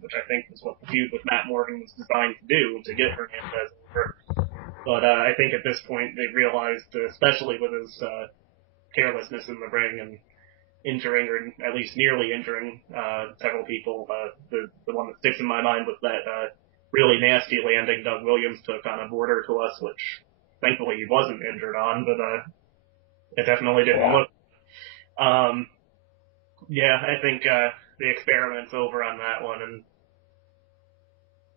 which I think was what the feud with Matt Morgan was designed to do, to get Hernandez over. But I think at this point they've realized, especially with his carelessness in the ring and injuring, or at least nearly injuring, several people, the one that sticks in my mind was that really nasty landing Doug Williams took on a border to us, which thankfully he wasn't injured on, but it definitely didn't look. I think the experiment's over on that one, and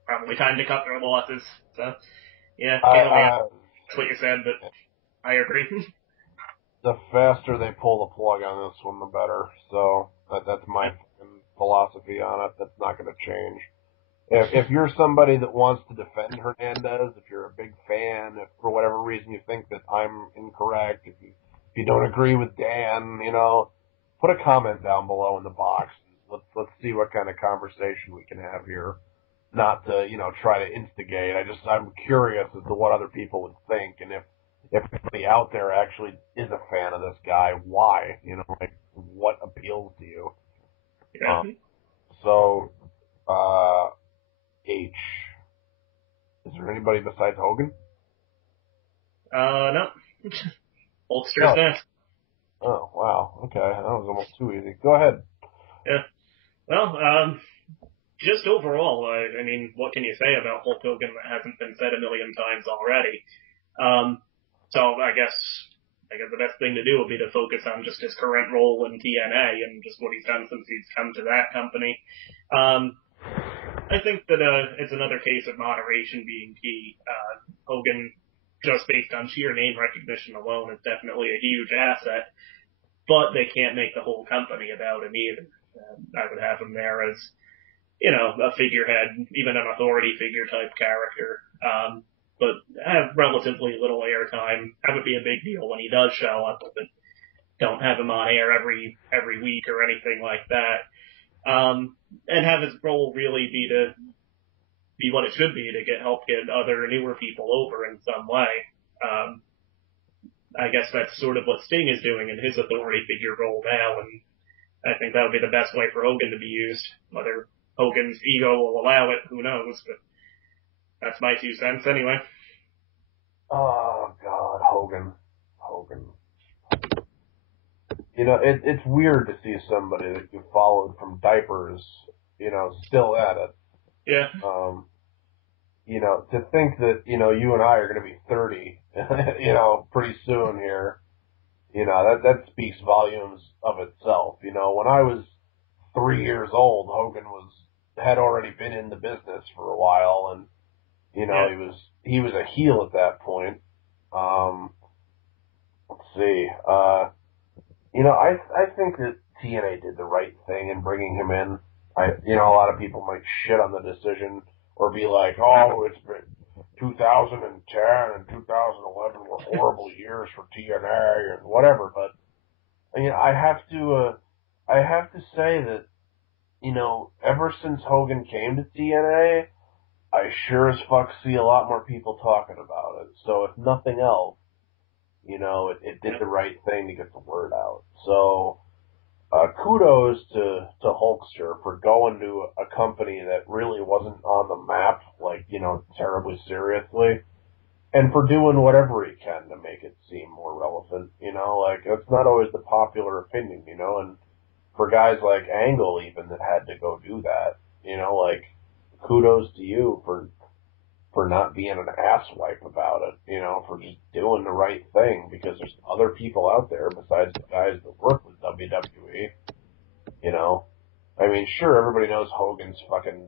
probably time to cut their losses. So, yeah, that's what you said, but I agree. The faster they pull the plug on this one, the better. So that's my philosophy on it. That's not going to change. If you're somebody that wants to defend Hernandez, if you're a big fan, if for whatever reason you think that I'm incorrect, if you don't agree with Dan, put a comment down below in the box. Let's see what kind of conversation we can have here. Not to, try to instigate. I'm curious as to what other people would think, and if anybody out there actually is a fan of this guy, why? What appeals to you? Yeah. H. Is there anybody besides Hogan? No. Holster's next. Oh, wow. Okay. That was almost too easy. Go ahead. Yeah. Well, just overall, I mean, what can you say about Hulk Hogan that hasn't been said a million times already? So I guess the best thing to do would be to focus on just his current role in TNA and just what he's done since he's come to that company. I think that it's another case of moderation being key. Hogan, just based on sheer name recognition alone, is definitely a huge asset, but they can't make the whole company about him either. I would have him there as, a figurehead, even an authority figure type character, but have relatively little airtime. That would be a big deal when he does show up, but don't have him on air every week or anything like that. And have his role really be what it should be, to help get other newer people over in some way. I guess that's sort of what Sting is doing in his authority figure role now, and I think that would be the best way for Hogan to be used. Whether Hogan's ego will allow it. Who knows? But that's my 2 cents anyway. Oh God, Hogan. It's weird to see somebody that you followed from diapers, still at it. Yeah. To think that, you and I are going to be 30, pretty soon here, that speaks volumes of itself. When I was 3 years old, Hogan had already been in the business for a while, and, Yeah. he was a heel at that point. Let's see, I think that TNA did the right thing in bringing him in. A lot of people might shit on the decision or be like, oh, it's been 2010 and 2011 were horrible years for TNA and whatever. But I have to say that, ever since Hogan came to TNA, I sure as fuck see a lot more people talking about it. So if nothing else, it did the right thing to get the word out. So, kudos to Hulkster for going to a company that really wasn't on the map, terribly seriously, and for doing whatever he can to make it seem more relevant, it's not always the popular opinion, and for guys like Angle even that had to go do that, kudos to you for not being an asswipe about it, for just doing the right thing, because there's other people out there besides the guys that work with WWE, I mean, sure, everybody knows Hogan's fucking,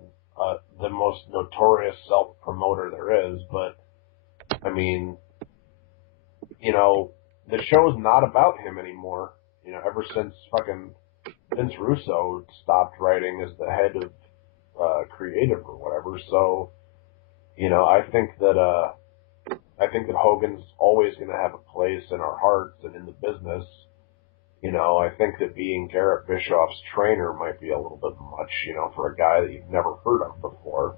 the most notorious self-promoter there is, but, I mean, the show's not about him anymore, ever since fucking Vince Russo stopped writing as the head of, creative or whatever, so, I think that Hogan's always going to have a place in our hearts and in the business. I think that being Garrett Bischoff's trainer might be a little bit much, for a guy that you've never heard of before.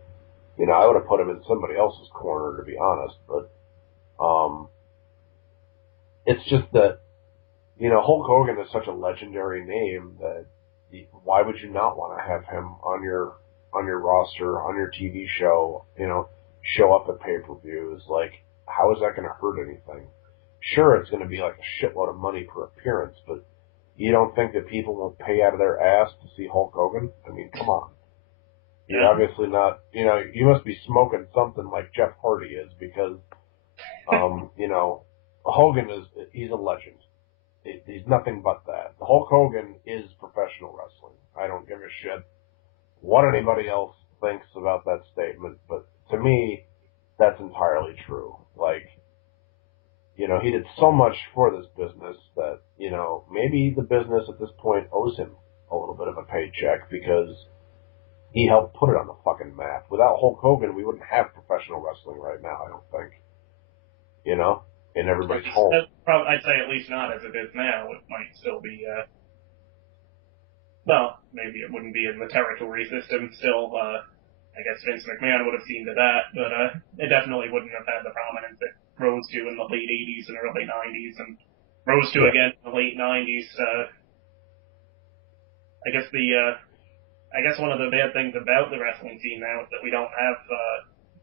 I would have put him in somebody else's corner, to be honest, but, it's just that, Hulk Hogan is such a legendary name that why would you not want to have him on your roster, on your TV show, show up at pay-per-views? Like, how is that going to hurt anything? Sure, it's going to be like a shitload of money per appearance, but you don't think that people won't pay out of their ass to see Hulk Hogan? I mean, come on. You're obviously not, you must be smoking something like Jeff Hardy is, because, Hogan he's a legend. He's nothing but that. Hulk Hogan is professional wrestling. I don't give a shit what anybody else thinks about that statement, but to me, that's entirely true. Like, he did so much for this business that, maybe the business at this point owes him a little bit of a paycheck, because he helped put it on the fucking map. Without Hulk Hogan, we wouldn't have professional wrestling right now, I don't think. In everybody's home. I'd say at least not as it is now. It might still be, well, maybe it wouldn't be in the territory system still. I guess Vince McMahon would have seen to that, but it definitely wouldn't have had the prominence it rose to in the late 80s and early 90s, and rose to again in the late 90s. I guess one of the bad things about the wrestling scene now is that we don't have,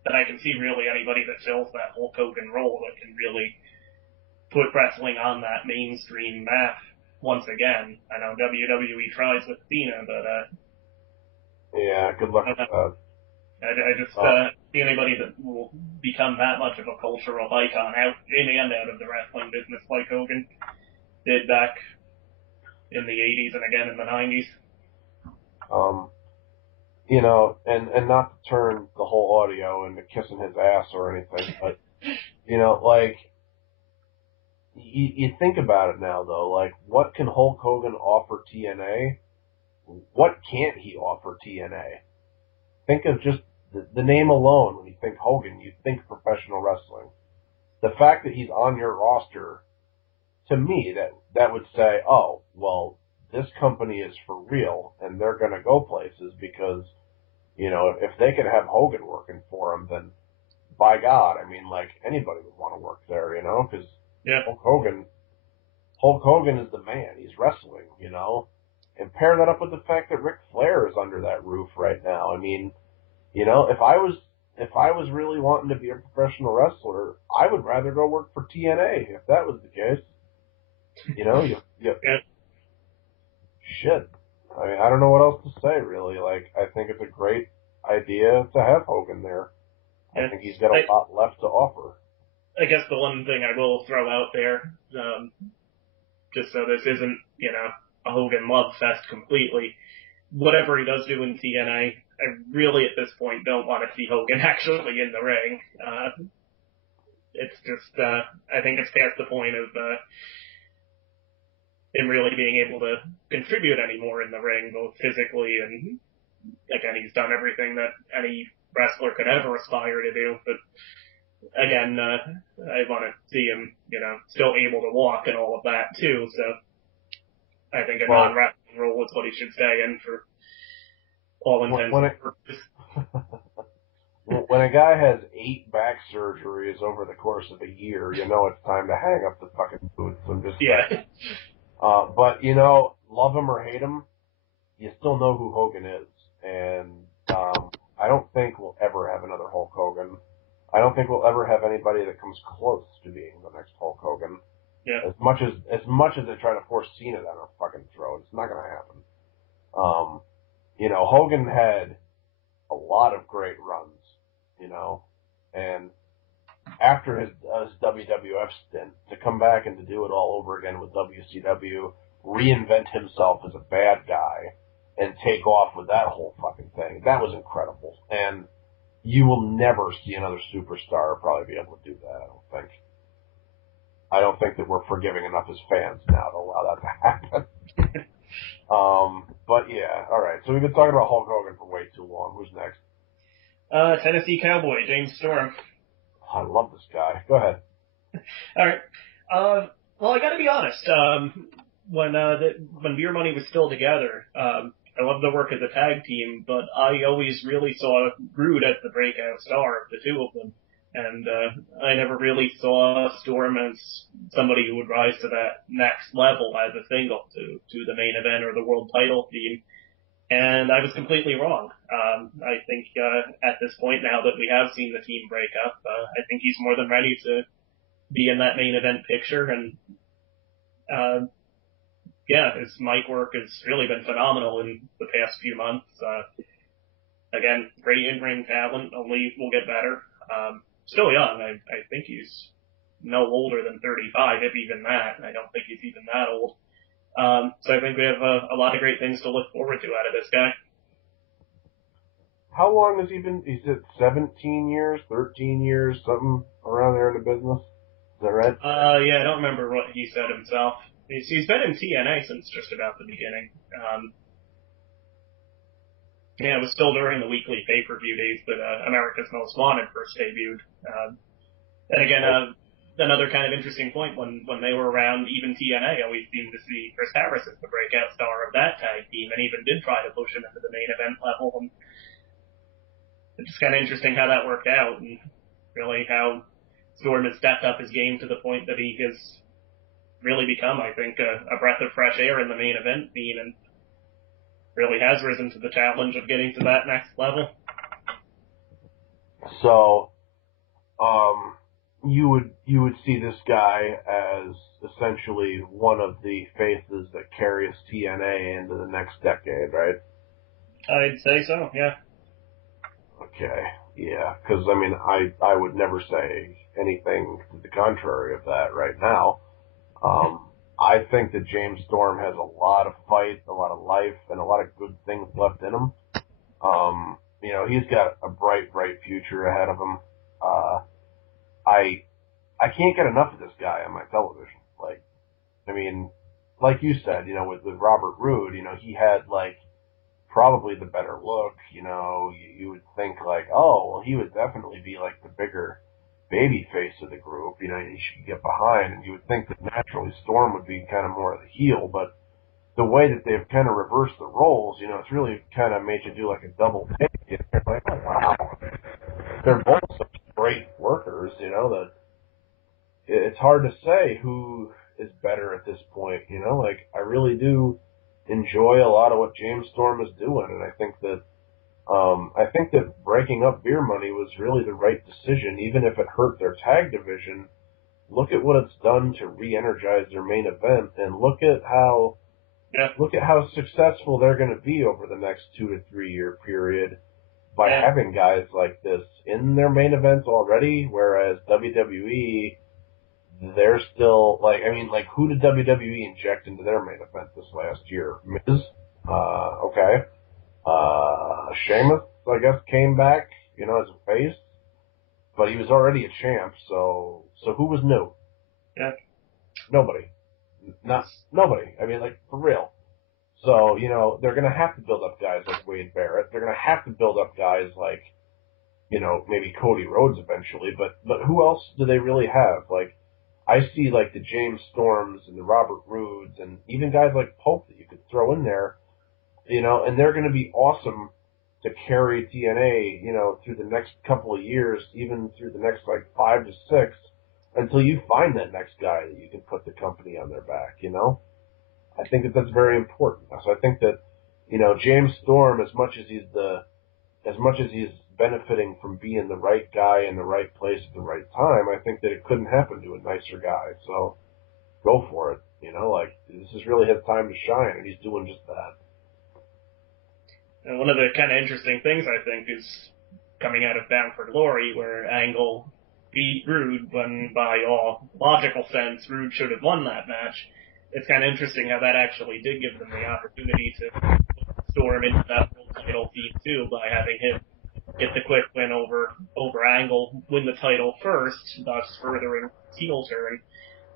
that I can see really anybody that fills that Hulk Hogan role that can really put wrestling on that mainstream map once again. I know WWE tries with Cena, but yeah, good luck with that. I just see anybody that will become that much of a cultural icon out in and out of the wrestling business like Hogan did back in the 80s and again in the 90s. And not to turn the whole audio into kissing his ass or anything, but, you think about it now, though, like, what can Hulk Hogan offer TNA? What can't he offer TNA? Think of just the name alone. When you think Hogan, you think professional wrestling. The fact that he's on your roster, to me, that would say, oh, well, this company is for real, and they're going to go places because, if they could have Hogan working for them, then by God, I mean, like, anybody would want to work there, because Hulk Hogan is the man. He's wrestling, and pair that up with the fact that Ric Flair is under that roof right now. mean, if I was really wanting to be a professional wrestler, I would rather go work for TNA if that was the case. Yeah. Shit. I mean, I don't know what else to say, really. Like, I think it's a great idea to have Hogan there. I think he's got a lot left to offer. I guess the one thing I will throw out there, just so this isn't, a Hogan love fest completely, whatever he does do in TNA, I really at this point don't want to see Hogan actually in the ring. It's just, I think it's past the point of him really being able to contribute anymore in the ring, both physically and, again, he's done everything that any wrestler could ever aspire to do, but again, I want to see him, still able to walk and all of that too, so I think a non-wrestling role is what he should stay in for all intents and purposes. When a guy has 8 back surgeries over the course of a year, it's time to hang up the fucking boots. I'm just saying. But, love him or hate him, you still know who Hogan is. And I don't think we'll ever have another Hulk Hogan. I don't think we'll ever have anybody that comes close to being the next Hulk Hogan. Yeah. As much as they try to force Cena down our fucking throat, it's not going to happen. Hogan had a lot of great runs, and after his WWF stint, to come back and to do it all over again with WCW, reinvent himself as a bad guy, and take off with that whole fucking thing, that was incredible. And you will never see another superstar probably be able to do that, I don't think. I don't think that we're forgiving enough as fans now to allow that to happen. But yeah, alright, so we've been talking about Hulk Hogan for way too long. Who's next? Tennessee Cowboy, James Storm. I love this guy. Go ahead. Alright. Well, I gotta be honest, when Beer Money was still together, I loved the work as a tag team, but I always really saw Rude as the breakout star of the two of them. And I never really saw Storm as somebody who would rise to that next level as a single to the main event or the world title theme. And I was completely wrong. I think at this point now that we have seen the team break up, I think he's more than ready to be in that main event picture. And his mic work has really been phenomenal in the past few months. Again, great in-ring talent, only will get better. Still young. I think he's no older than 35, if even that. I don't think he's even that old. So I think we have a lot of great things to look forward to out of this guy. How long has he been? He's at 17 years, 13 years, something around there in the business? Is that right? Yeah, I don't remember what he said himself. He's been in TNA since just about the beginning. It was still during the weekly pay-per-view days that America's Most Wanted first debuted. And again, another kind of interesting point, when they were around, even TNA always seemed to see Chris Harris as the breakout star of that tag team, and even did try to push him into the main event level. And it's just kind of interesting how that worked out, and really how Storm has stepped up his game to the point that he has really become, I think, a breath of fresh air in the main event scene, and really has risen to the challenge of getting to that next level. So, you would see this guy as essentially one of the faces that carries TNA into the next decade, right? I'd say so, yeah. Okay, yeah, because I mean, I would never say anything to the contrary of that right now. I think that James Storm has a lot of fight, a lot of life, and a lot of good things left in him. He's got a bright future ahead of him. I can't get enough of this guy on my television. Like you said, with Robert Roode, he had probably the better look. You would think he would definitely be the bigger baby face of the group, he should get behind, and you would think that naturally Storm would be kind of more of the heel, but the way that they've kind of reversed the roles, it's really kind of made you do a double take. You're like, oh wow, they're both such great workers, that it's hard to say who is better at this point, I really do enjoy a lot of what James Storm is doing, and I think that I think that breaking up Beer Money was really the right decision, even if it hurt their tag division. Look at what it's done to re-energize their main event, and Yeah. look at how successful they're going to be over the next 2 to 3 year period by having guys like this in their main events already, whereas WWE, they're still, who did WWE inject into their main event this last year? Miz? Okay. Sheamus, I guess, came back, as a face, but he was already a champ, so who was new? Yeah. Nobody. Nobody. For real. So, they're gonna have to build up guys like Wade Barrett. They're gonna have to build up guys like, maybe Cody Rhodes eventually, but who else do they really have? I see, the James Storms and the Robert Roods and even guys like Pope that you could throw in there, and they're gonna be awesome to carry TNA, through the next couple of years, even through the next, 5 to 6, until you find that next guy that you can put the company on their back, I think that that's very important. So I think that, James Storm, as much as he's benefiting from being the right guy in the right place at the right time, I think that it couldn't happen to a nicer guy. So go for it. This is really his time to shine, and he's doing just that. And one of the kind of interesting things, I think, is coming out of Bound for Glory, where Angle beat Rude when, by all logical sense, Rude should have won that match. It's kind of interesting how that actually did give them the opportunity to storm into that world title feed, too, by having him get the quick win over Angle, win the title first, thus furthering his heel turn.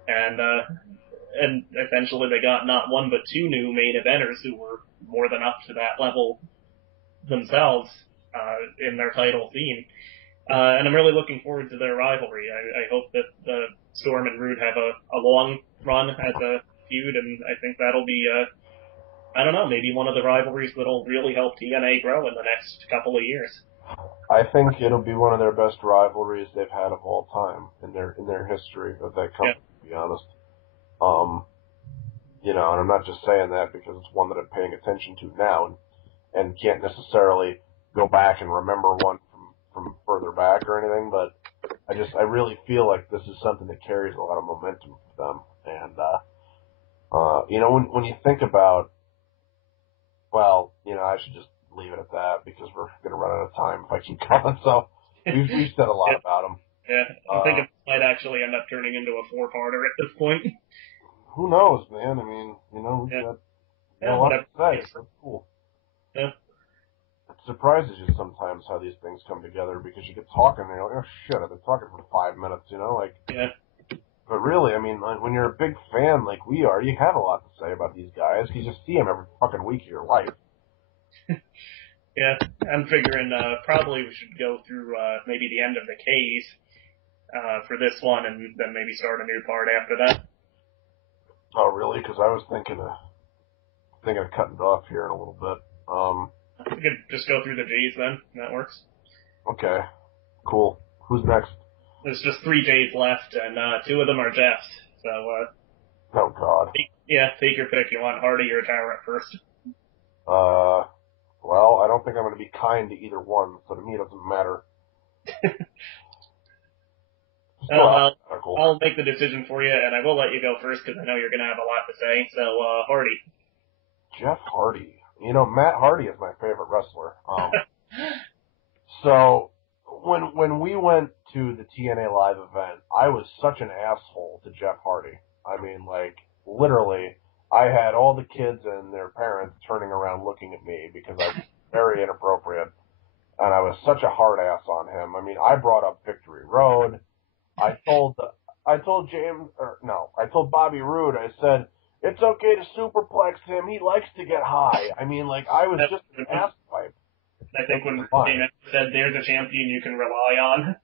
And essentially they got not one but two new main eventers who were more than up to that level themselves in their title theme. And I'm really looking forward to their rivalry. I hope that the Storm and Rude have a long run as a feud, and I think that'll be, maybe one of the rivalries that'll really help TNA grow in the next couple of years. I think it'll be one of their best rivalries they've had of all time in their history of that company, to be honest. And I'm not just saying that because it's one that I'm paying attention to now and can't necessarily go back and remember one from further back or anything, but I really feel like this is something that carries a lot of momentum for them. And, when you think about, I should just leave it at that because we're going to run out of time if I keep going. So we've said a lot about them. Yeah, I think it might actually end up turning into a 4-parter at this point. Who knows, man? We've got a lot to say. That's cool. Yeah. It surprises you sometimes how these things come together because you get talking and you're like, oh shit, I've been talking for 5 minutes, Yeah. But really, when you're a big fan like we are, you have a lot to say about these guys because you see them every fucking week of your life. Yeah, I'm figuring probably we should go through maybe the end of the case for this one, and then maybe start a new part after that. Oh, really? Because I was thinking of cutting it off here in a little bit. We could just go through the J's then. That works. Okay, cool. Who's next? There's just 3 J's left, and 2 of them are Jeff's. So, oh God. Take your pick. You want Hardy or Tyrant first? Well, I don't think I'm going to be kind to either one, so to me it doesn't matter. I'll make the decision for you, and I will let you go first because I know you're going to have a lot to say. So, Hardy. Jeff Hardy. Matt Hardy is my favorite wrestler. So when we went to the TNA Live event, I was such an asshole to Jeff Hardy. Literally, I had all the kids and their parents turning around looking at me because I was very inappropriate, and I was such a hard ass on him. I brought up Victory Road. I told Bobby Roode, I said, it's okay to superplex him. He likes to get high. I was just an asswipe. I think when Dana said there's a champion you can rely on.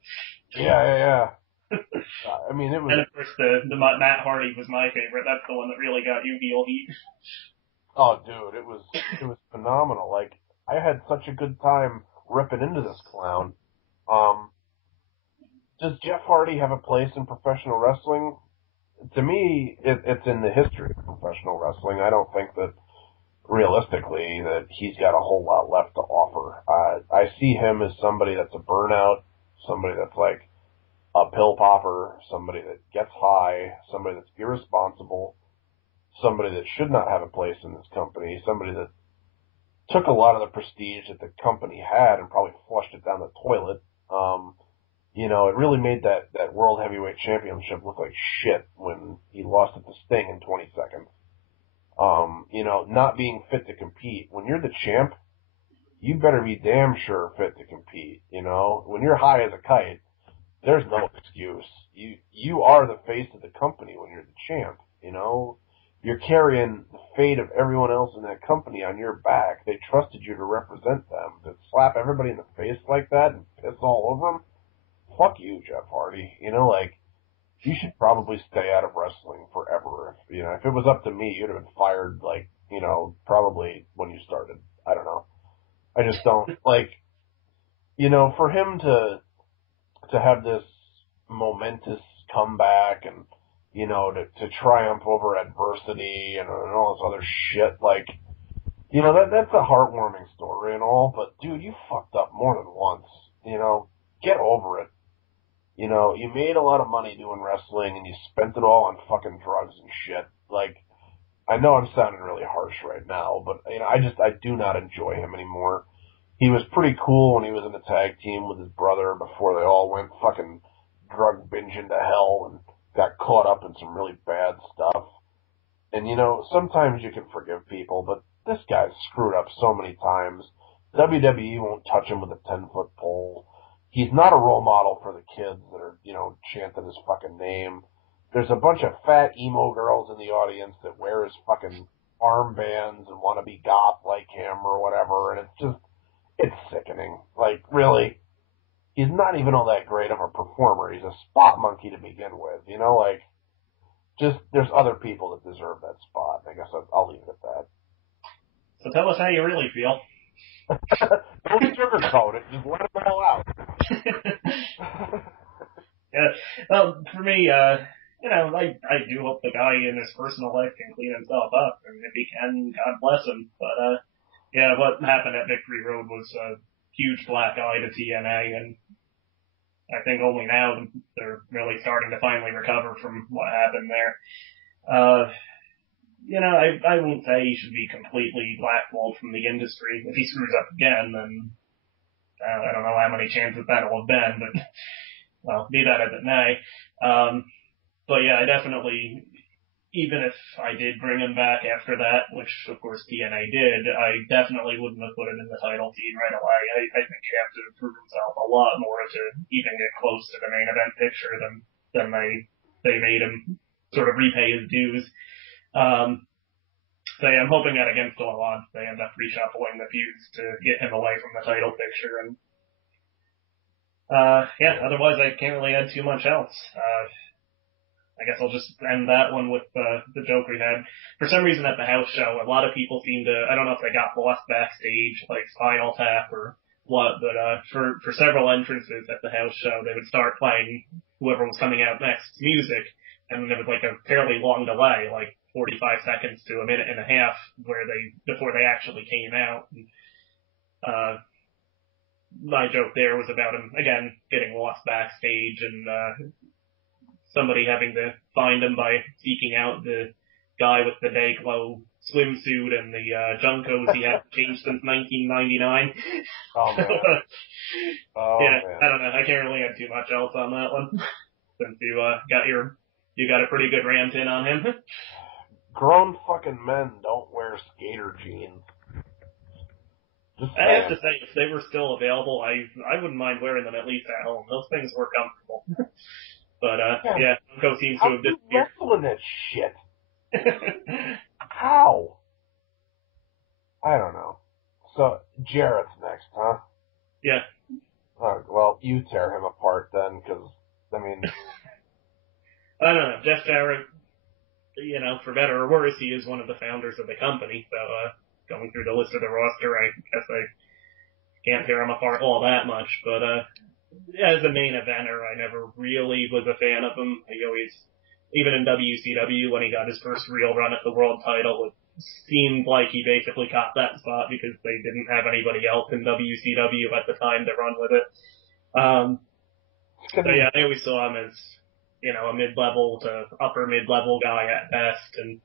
Yeah. It was. And of course, the Matt Hardy was my favorite. That's the one that really got you heel heat. Oh, dude, it was phenomenal. I had such a good time ripping into this clown. Does Jeff Hardy have a place in professional wrestling? To me, it's in the history of professional wrestling. I don't think that, realistically, that he's got a whole lot left to offer. I see him as somebody that's a burnout, somebody that's like a pill popper, somebody that gets high, somebody that's irresponsible, somebody that should not have a place in this company, somebody that took a lot of the prestige that the company had and probably flushed it down the toilet. It really made that World Heavyweight Championship look like shit when he lost it to Sting in 20 seconds. Not being fit to compete. When you're the champ, you better be damn sure fit to compete. When you're high as a kite, there's no excuse. You are the face of the company when you're the champ. You're carrying the fate of everyone else in that company on your back. They trusted you to represent them. To slap everybody in the face like that and piss all over them? Fuck you, Jeff Hardy. You should probably stay out of wrestling forever. If it was up to me, you'd have been fired, probably when you started. I don't know. I just don't, for him to have this momentous comeback and, to triumph over adversity and all this other shit, that's a heartwarming story and all, but dude, you fucked up more than once. Get over it. You made a lot of money doing wrestling and you spent it all on fucking drugs and shit. I know I'm sounding really harsh right now, but, I do not enjoy him anymore. He was pretty cool when he was in the tag team with his brother before they all went fucking drug binging to hell and got caught up in some really bad stuff. And, sometimes you can forgive people, but this guy's screwed up so many times. WWE won't touch him with a 10-foot pole. He's not a role model for the kids that are, chanting his fucking name. There's a bunch of fat emo girls in the audience that wear his fucking armbands and want to be goth like him or whatever, and it's sickening. Really? He's not even all that great of a performer. He's a spot monkey to begin with, there's other people that deserve that spot. I guess I'll leave it at that. So tell us how you really feel. Don't sugarcoat it. Just let it all out. Yeah. Well, for me, I do hope the guy in his personal life can clean himself up, and if he can, God bless him. But what happened at Victory Road was a huge black eye to TNA, and I think only now they're really starting to finally recover from what happened there. I won't say he should be completely blackballed from the industry. If he screws up again, then I don't know how many chances that'll have been, but, well, be that as it may. But yeah, I definitely, even if I did bring him back after that, which of course TNA did, I definitely wouldn't have put him in the title feud right away. I think he has to improve himself a lot more to even get close to the main event picture than they made him sort of repay his dues. So yeah, I'm hoping that against all odds they end up reshuffling the feuds to get him away from the title picture. And otherwise I can't really add too much else. I guess I'll just end that one with the joke we had. For some reason at the house show, a lot of people seem to, I don't know if they got lost backstage, like Spinal Tap or what, but for several entrances at the house show, they would start playing whoever was coming out next music, and there was like a fairly long delay, like 45 seconds to a minute and a half before they actually came out. And, my joke there was about him, again, getting lost backstage and, somebody having to find him by seeking out the guy with the Dayglow swimsuit and the Junkos he hadn't changed since 1999. Oh, man. Yeah, man. I don't know. I can't really add too much else on that one. Since you got a pretty good rant in on him. Grown fucking men don't wear skater jeans. I have to say, if they were still available, I wouldn't mind wearing them at least at home. Those things were comfortable. But, Junko seems to have disappeared. How wrestling that shit? How? I don't know. So, Jarrett's next, huh? Yeah. Well, you tear him apart then, because, I mean... I don't know. Jeff Jarrett, for better or worse, he is one of the founders of the company, so, going through the list of the roster, I guess I can't tear him apart all that much, but, as a main eventer, I never really was a fan of him. He always, even in WCW, when he got his first real run at the world title with seemed like he basically caught that spot because they didn't have anybody else in WCW at the time to run with it. So yeah, I always saw him as, you know, a mid-level to upper mid-level guy at best, and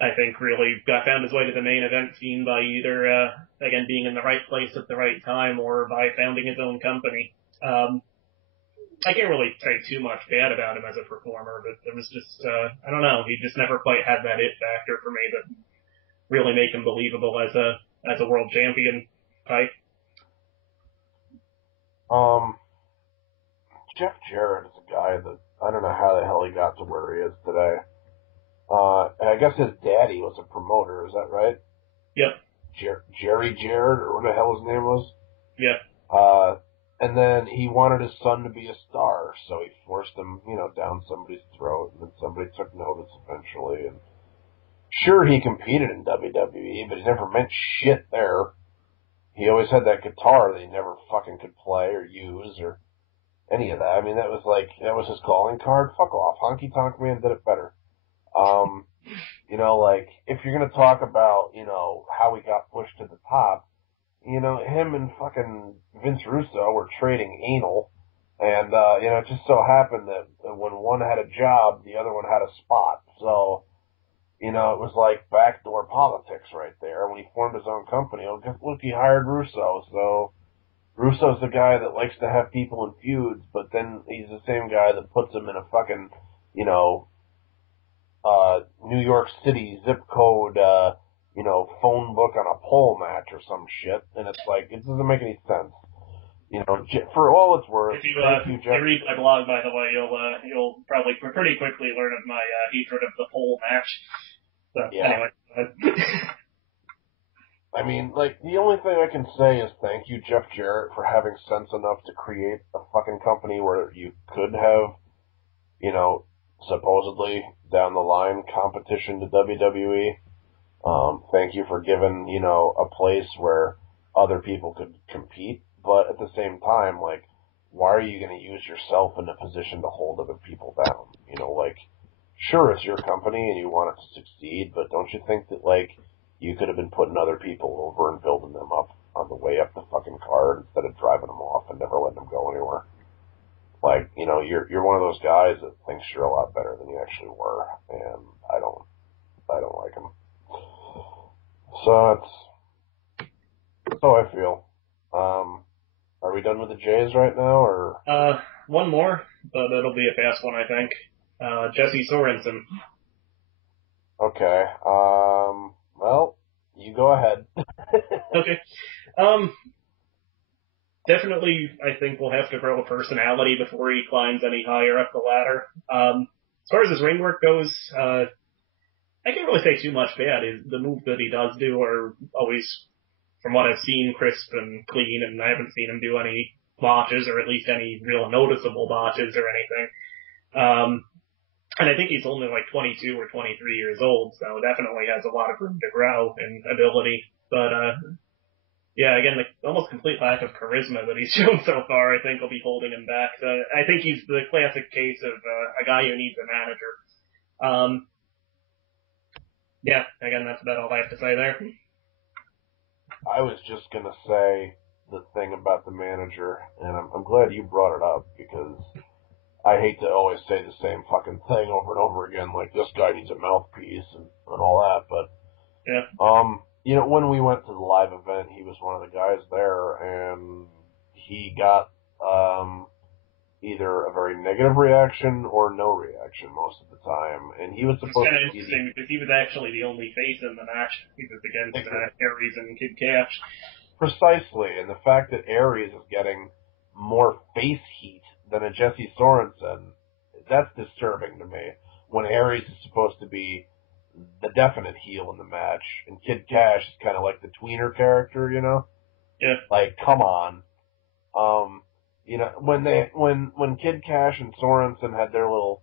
I think really found his way to the main event scene by either, again, being in the right place at the right time or by founding his own company. I can't really say too much bad about him as a performer, but there was just, I don't know, he just never quite had that it factor for me that really make him believable as a world champion type. Jeff Jarrett is a guy that I don't know how the hell he got to where he is today. And I guess his daddy was a promoter, is that right? Yep. Jerry Jarrett, or what the hell his name was? Yeah. And then he wanted his son to be a star, so he forced him, you know, down somebody's throat, and then somebody took notice eventually. And sure, he competed in WWE, but he never meant shit there. He always had that guitar that he never fucking could play or use or any of that. I mean, that was his calling card. Fuck off. Honky Tonk Man did it better. You know, like, if you're gonna talk about, you know, how he got pushed to the top, you know, him and fucking Vince Russo were trading anal, and, you know, it just so happened that when one had a job, the other one had a spot. So, you know, it was like backdoor politics right there. When he formed his own company, look, he hired Russo, so Russo's the guy that likes to have people in feuds, but then he's the same guy that puts them in a fucking, you know, New York City zip code, you know, phone book on a pole match or some shit, and it's like, it doesn't make any sense. You know, for all it's worth, if you read my blog, by the way, you'll probably pretty quickly learn of my hatred of the pole match. So, yeah. Anyway. I mean, like, the only thing I can say is thank you, Jeff Jarrett, for having sense enough to create a fucking company where you could have, you know, supposedly down the line competition to WWE. Thank you for giving, you know, a place where other people could compete, but at the same time, like, why are you going to use yourself in a position to hold other people down? You know, like, sure, it's your company and you want it to succeed, but don't you think that, like, you could have been putting other people over and building them up on the way up the fucking card instead of driving them off and never letting them go anywhere? Like, you know, you're one of those guys that thinks you're a lot better than you actually were, and I don't like him. So that's how I feel. Are we done with the Jays right now, or? One more, but it'll be a fast one, I think. Jesse Sorensen. Okay. Well, you go ahead. Okay. Definitely, I think we'll have to grow a personality before he climbs any higher up the ladder. As far as his ring work goes, I can't really say too much bad. The moves that he does do are always, from what I've seen, crisp and clean, and I haven't seen him do any botches, or at least any real noticeable botches or anything. And I think he's only like 22 or 23 years old, so definitely has a lot of room to grow in ability. But, yeah, again, the almost complete lack of charisma that he's shown so far, I think, will be holding him back. So I think he's the classic case of a guy who needs a manager. Yeah, again, that's about all I have to say there. I was just gonna say the thing about the manager, and I'm glad you brought it up, because I hate to always say the same fucking thing over and over again, like this guy needs a mouthpiece and all that, but yeah. You know, when we went to the live event, he was one of the guys there, and he got either a very negative reaction or no reaction most of the time, and he was supposed to be interesting because he was actually the only face in the match. He was against Aries and Kid Cash. Precisely, and the fact that Aries is getting more face heat than a Jesse Sorensen, that's disturbing to me. When Aries is supposed to be the definite heel in the match, and Kid Cash is kind of like the tweener character, you know? Yeah. Like, come on. You know, when Kid Cash and Sorensen had their little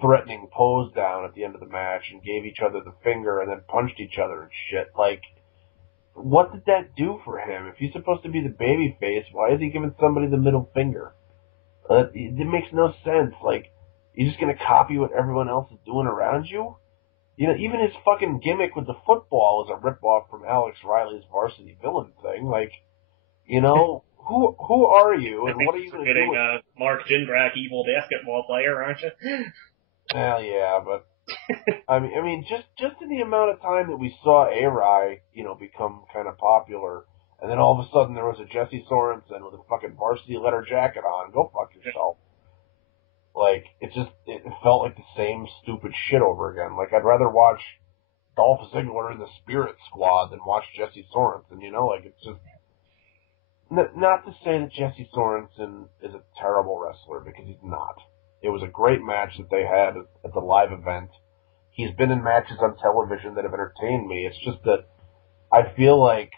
threatening pose down at the end of the match and gave each other the finger and then punched each other and shit, like, what did that do for him? If he's supposed to be the baby face, why is he giving somebody the middle finger? It makes no sense. Like, you're just gonna copy what everyone else is doing around you? even his fucking gimmick with the football is a ripoff from Alex Riley's Varsity Villain thing. Like, who are you I and think what are you you're going to do forgetting with Mark Jindrak, evil basketball player, aren't you? Well, yeah, but I mean, just in the amount of time that we saw A-Rai, become kind of popular, and then all of a sudden there was a Jesse Sorensen with a fucking varsity letter jacket on. Go fuck yourself. Like, it felt like the same stupid shit over again. Like, I'd rather watch Dolph Ziggler in the Spirit Squad than watch Jesse Sorensen, Like, it's just... Not to say that Jesse Sorensen is a terrible wrestler, because he's not. It was a great match that they had at the live event. He's been in matches on television that have entertained me. It's just that I feel like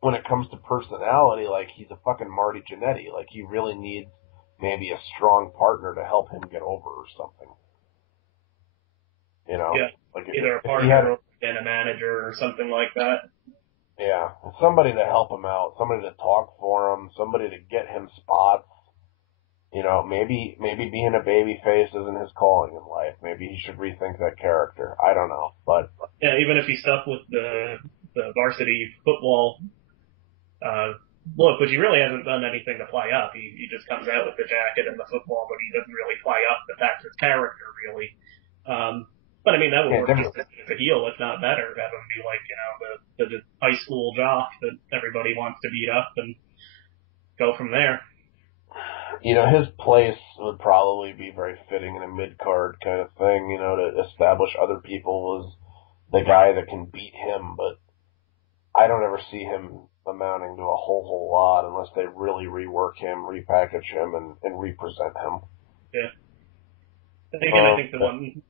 when it comes to personality, like, he's a fucking Marty Jannetty. Like, he really needs maybe a strong partner to help him get over or something. Yeah, like either a partner or a manager or something like that. Yeah, somebody to help him out, somebody to talk for him, somebody to get him spots. Maybe being a baby face isn't his calling in life. Maybe he should rethink that character. I don't know, but yeah, even if he's stuck with the varsity football look, which he really hasn't done anything to play up. He just comes out with the jacket and the football, but he doesn't really play up that that's his character really. But I mean, that would work just as a heel, if not better. Have him be like, the high school jock that everybody wants to beat up and go from there. His place would probably be very fitting in a mid-card kind of thing, to establish other people as the guy that can beat him, but I don't ever see him amounting to a whole lot unless they really rework him, repackage him, and represent him. Yeah. Again, I think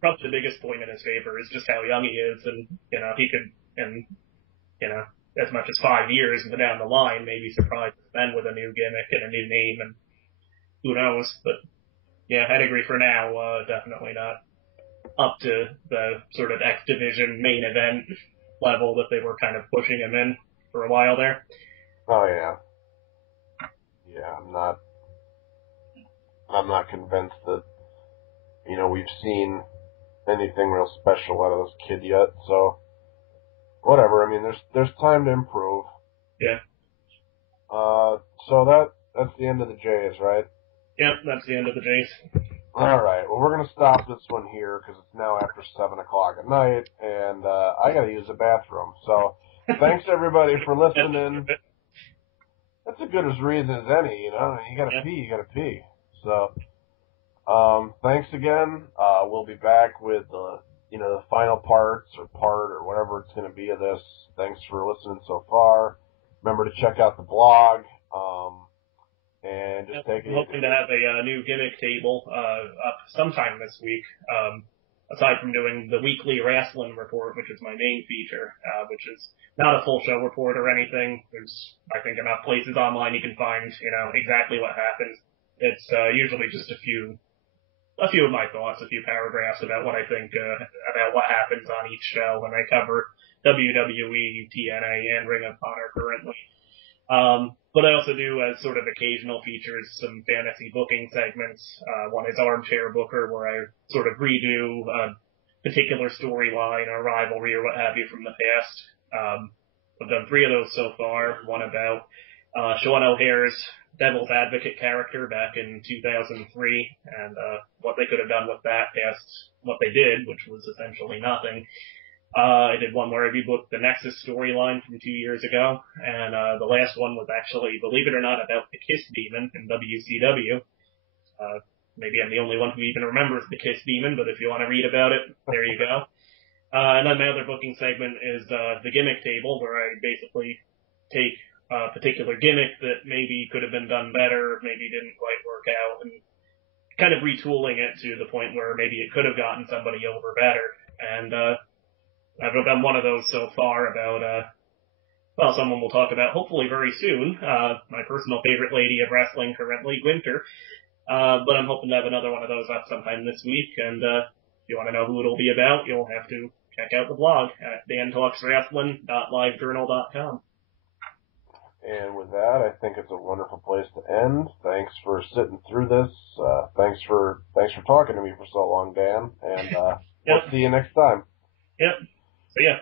probably the biggest point in his favor is just how young he is, and, he could, as much as 5 years down the line, maybe surprise us then with a new gimmick and a new name, and who knows, but yeah, I'd agree for now, definitely not up to the sort of X Division main event level that they were kind of pushing him in for a while there. Oh yeah. Yeah, I'm not convinced that, we've seen anything real special out of this kid yet, so whatever. I mean, there's time to improve. Yeah. So that's the end of the Jays, right? Yep, that's the end of the Jays. All right. Well, we're gonna stop this one here because it's now after 7:00 at night, and I gotta use the bathroom. So, thanks everybody for listening. That's as good as reason as any, You gotta pee, you gotta pee. So, thanks again. We'll be back with the final part or whatever it's gonna be of this. Thanks for listening so far. Remember to check out the blog. And just take it easy. I'm hoping to have a new gimmick table up sometime this week. Aside from doing the weekly wrestling report, which is my main feature, which is not a full show report or anything. There's, I think, enough places online you can find, exactly what happens. It's usually just a few of my thoughts, a few paragraphs about what I think about what happens on each show, and I cover WWE, TNA, and Ring of Honor currently. But I also do, as sort of occasional features, some fantasy booking segments. One is Armchair Booker, where I sort of redo a particular storyline or rivalry or what have you from the past. I've done 3 of those so far. One about Sean O'Hare's Devil's Advocate character back in 2003, and what they could have done with that past what they did, which was essentially nothing. I did one where I rebooked the Nexus storyline from 2 years ago, and the last one was actually, believe it or not, about the Kiss Demon in WCW. Maybe I'm the only one who even remembers the Kiss Demon, but if you want to read about it, there you go. And then my other booking segment is the gimmick table, where I basically take a particular gimmick that maybe could have been done better, maybe didn't quite work out, and kind of retooling it to the point where maybe it could have gotten somebody over better. And I've done one of those so far about, someone we'll talk about hopefully very soon, my personal favorite lady of wrestling currently, Winter. But I'm hoping to have another one of those up sometime this week, and if you want to know who it'll be about, you'll have to check out the blog at dantalkswrestling.livejournal.com. And with that, I think it's a wonderful place to end. Thanks for sitting through this. Thanks for talking to me for so long, Dan. And Yep. We'll see you next time. Yep. See ya.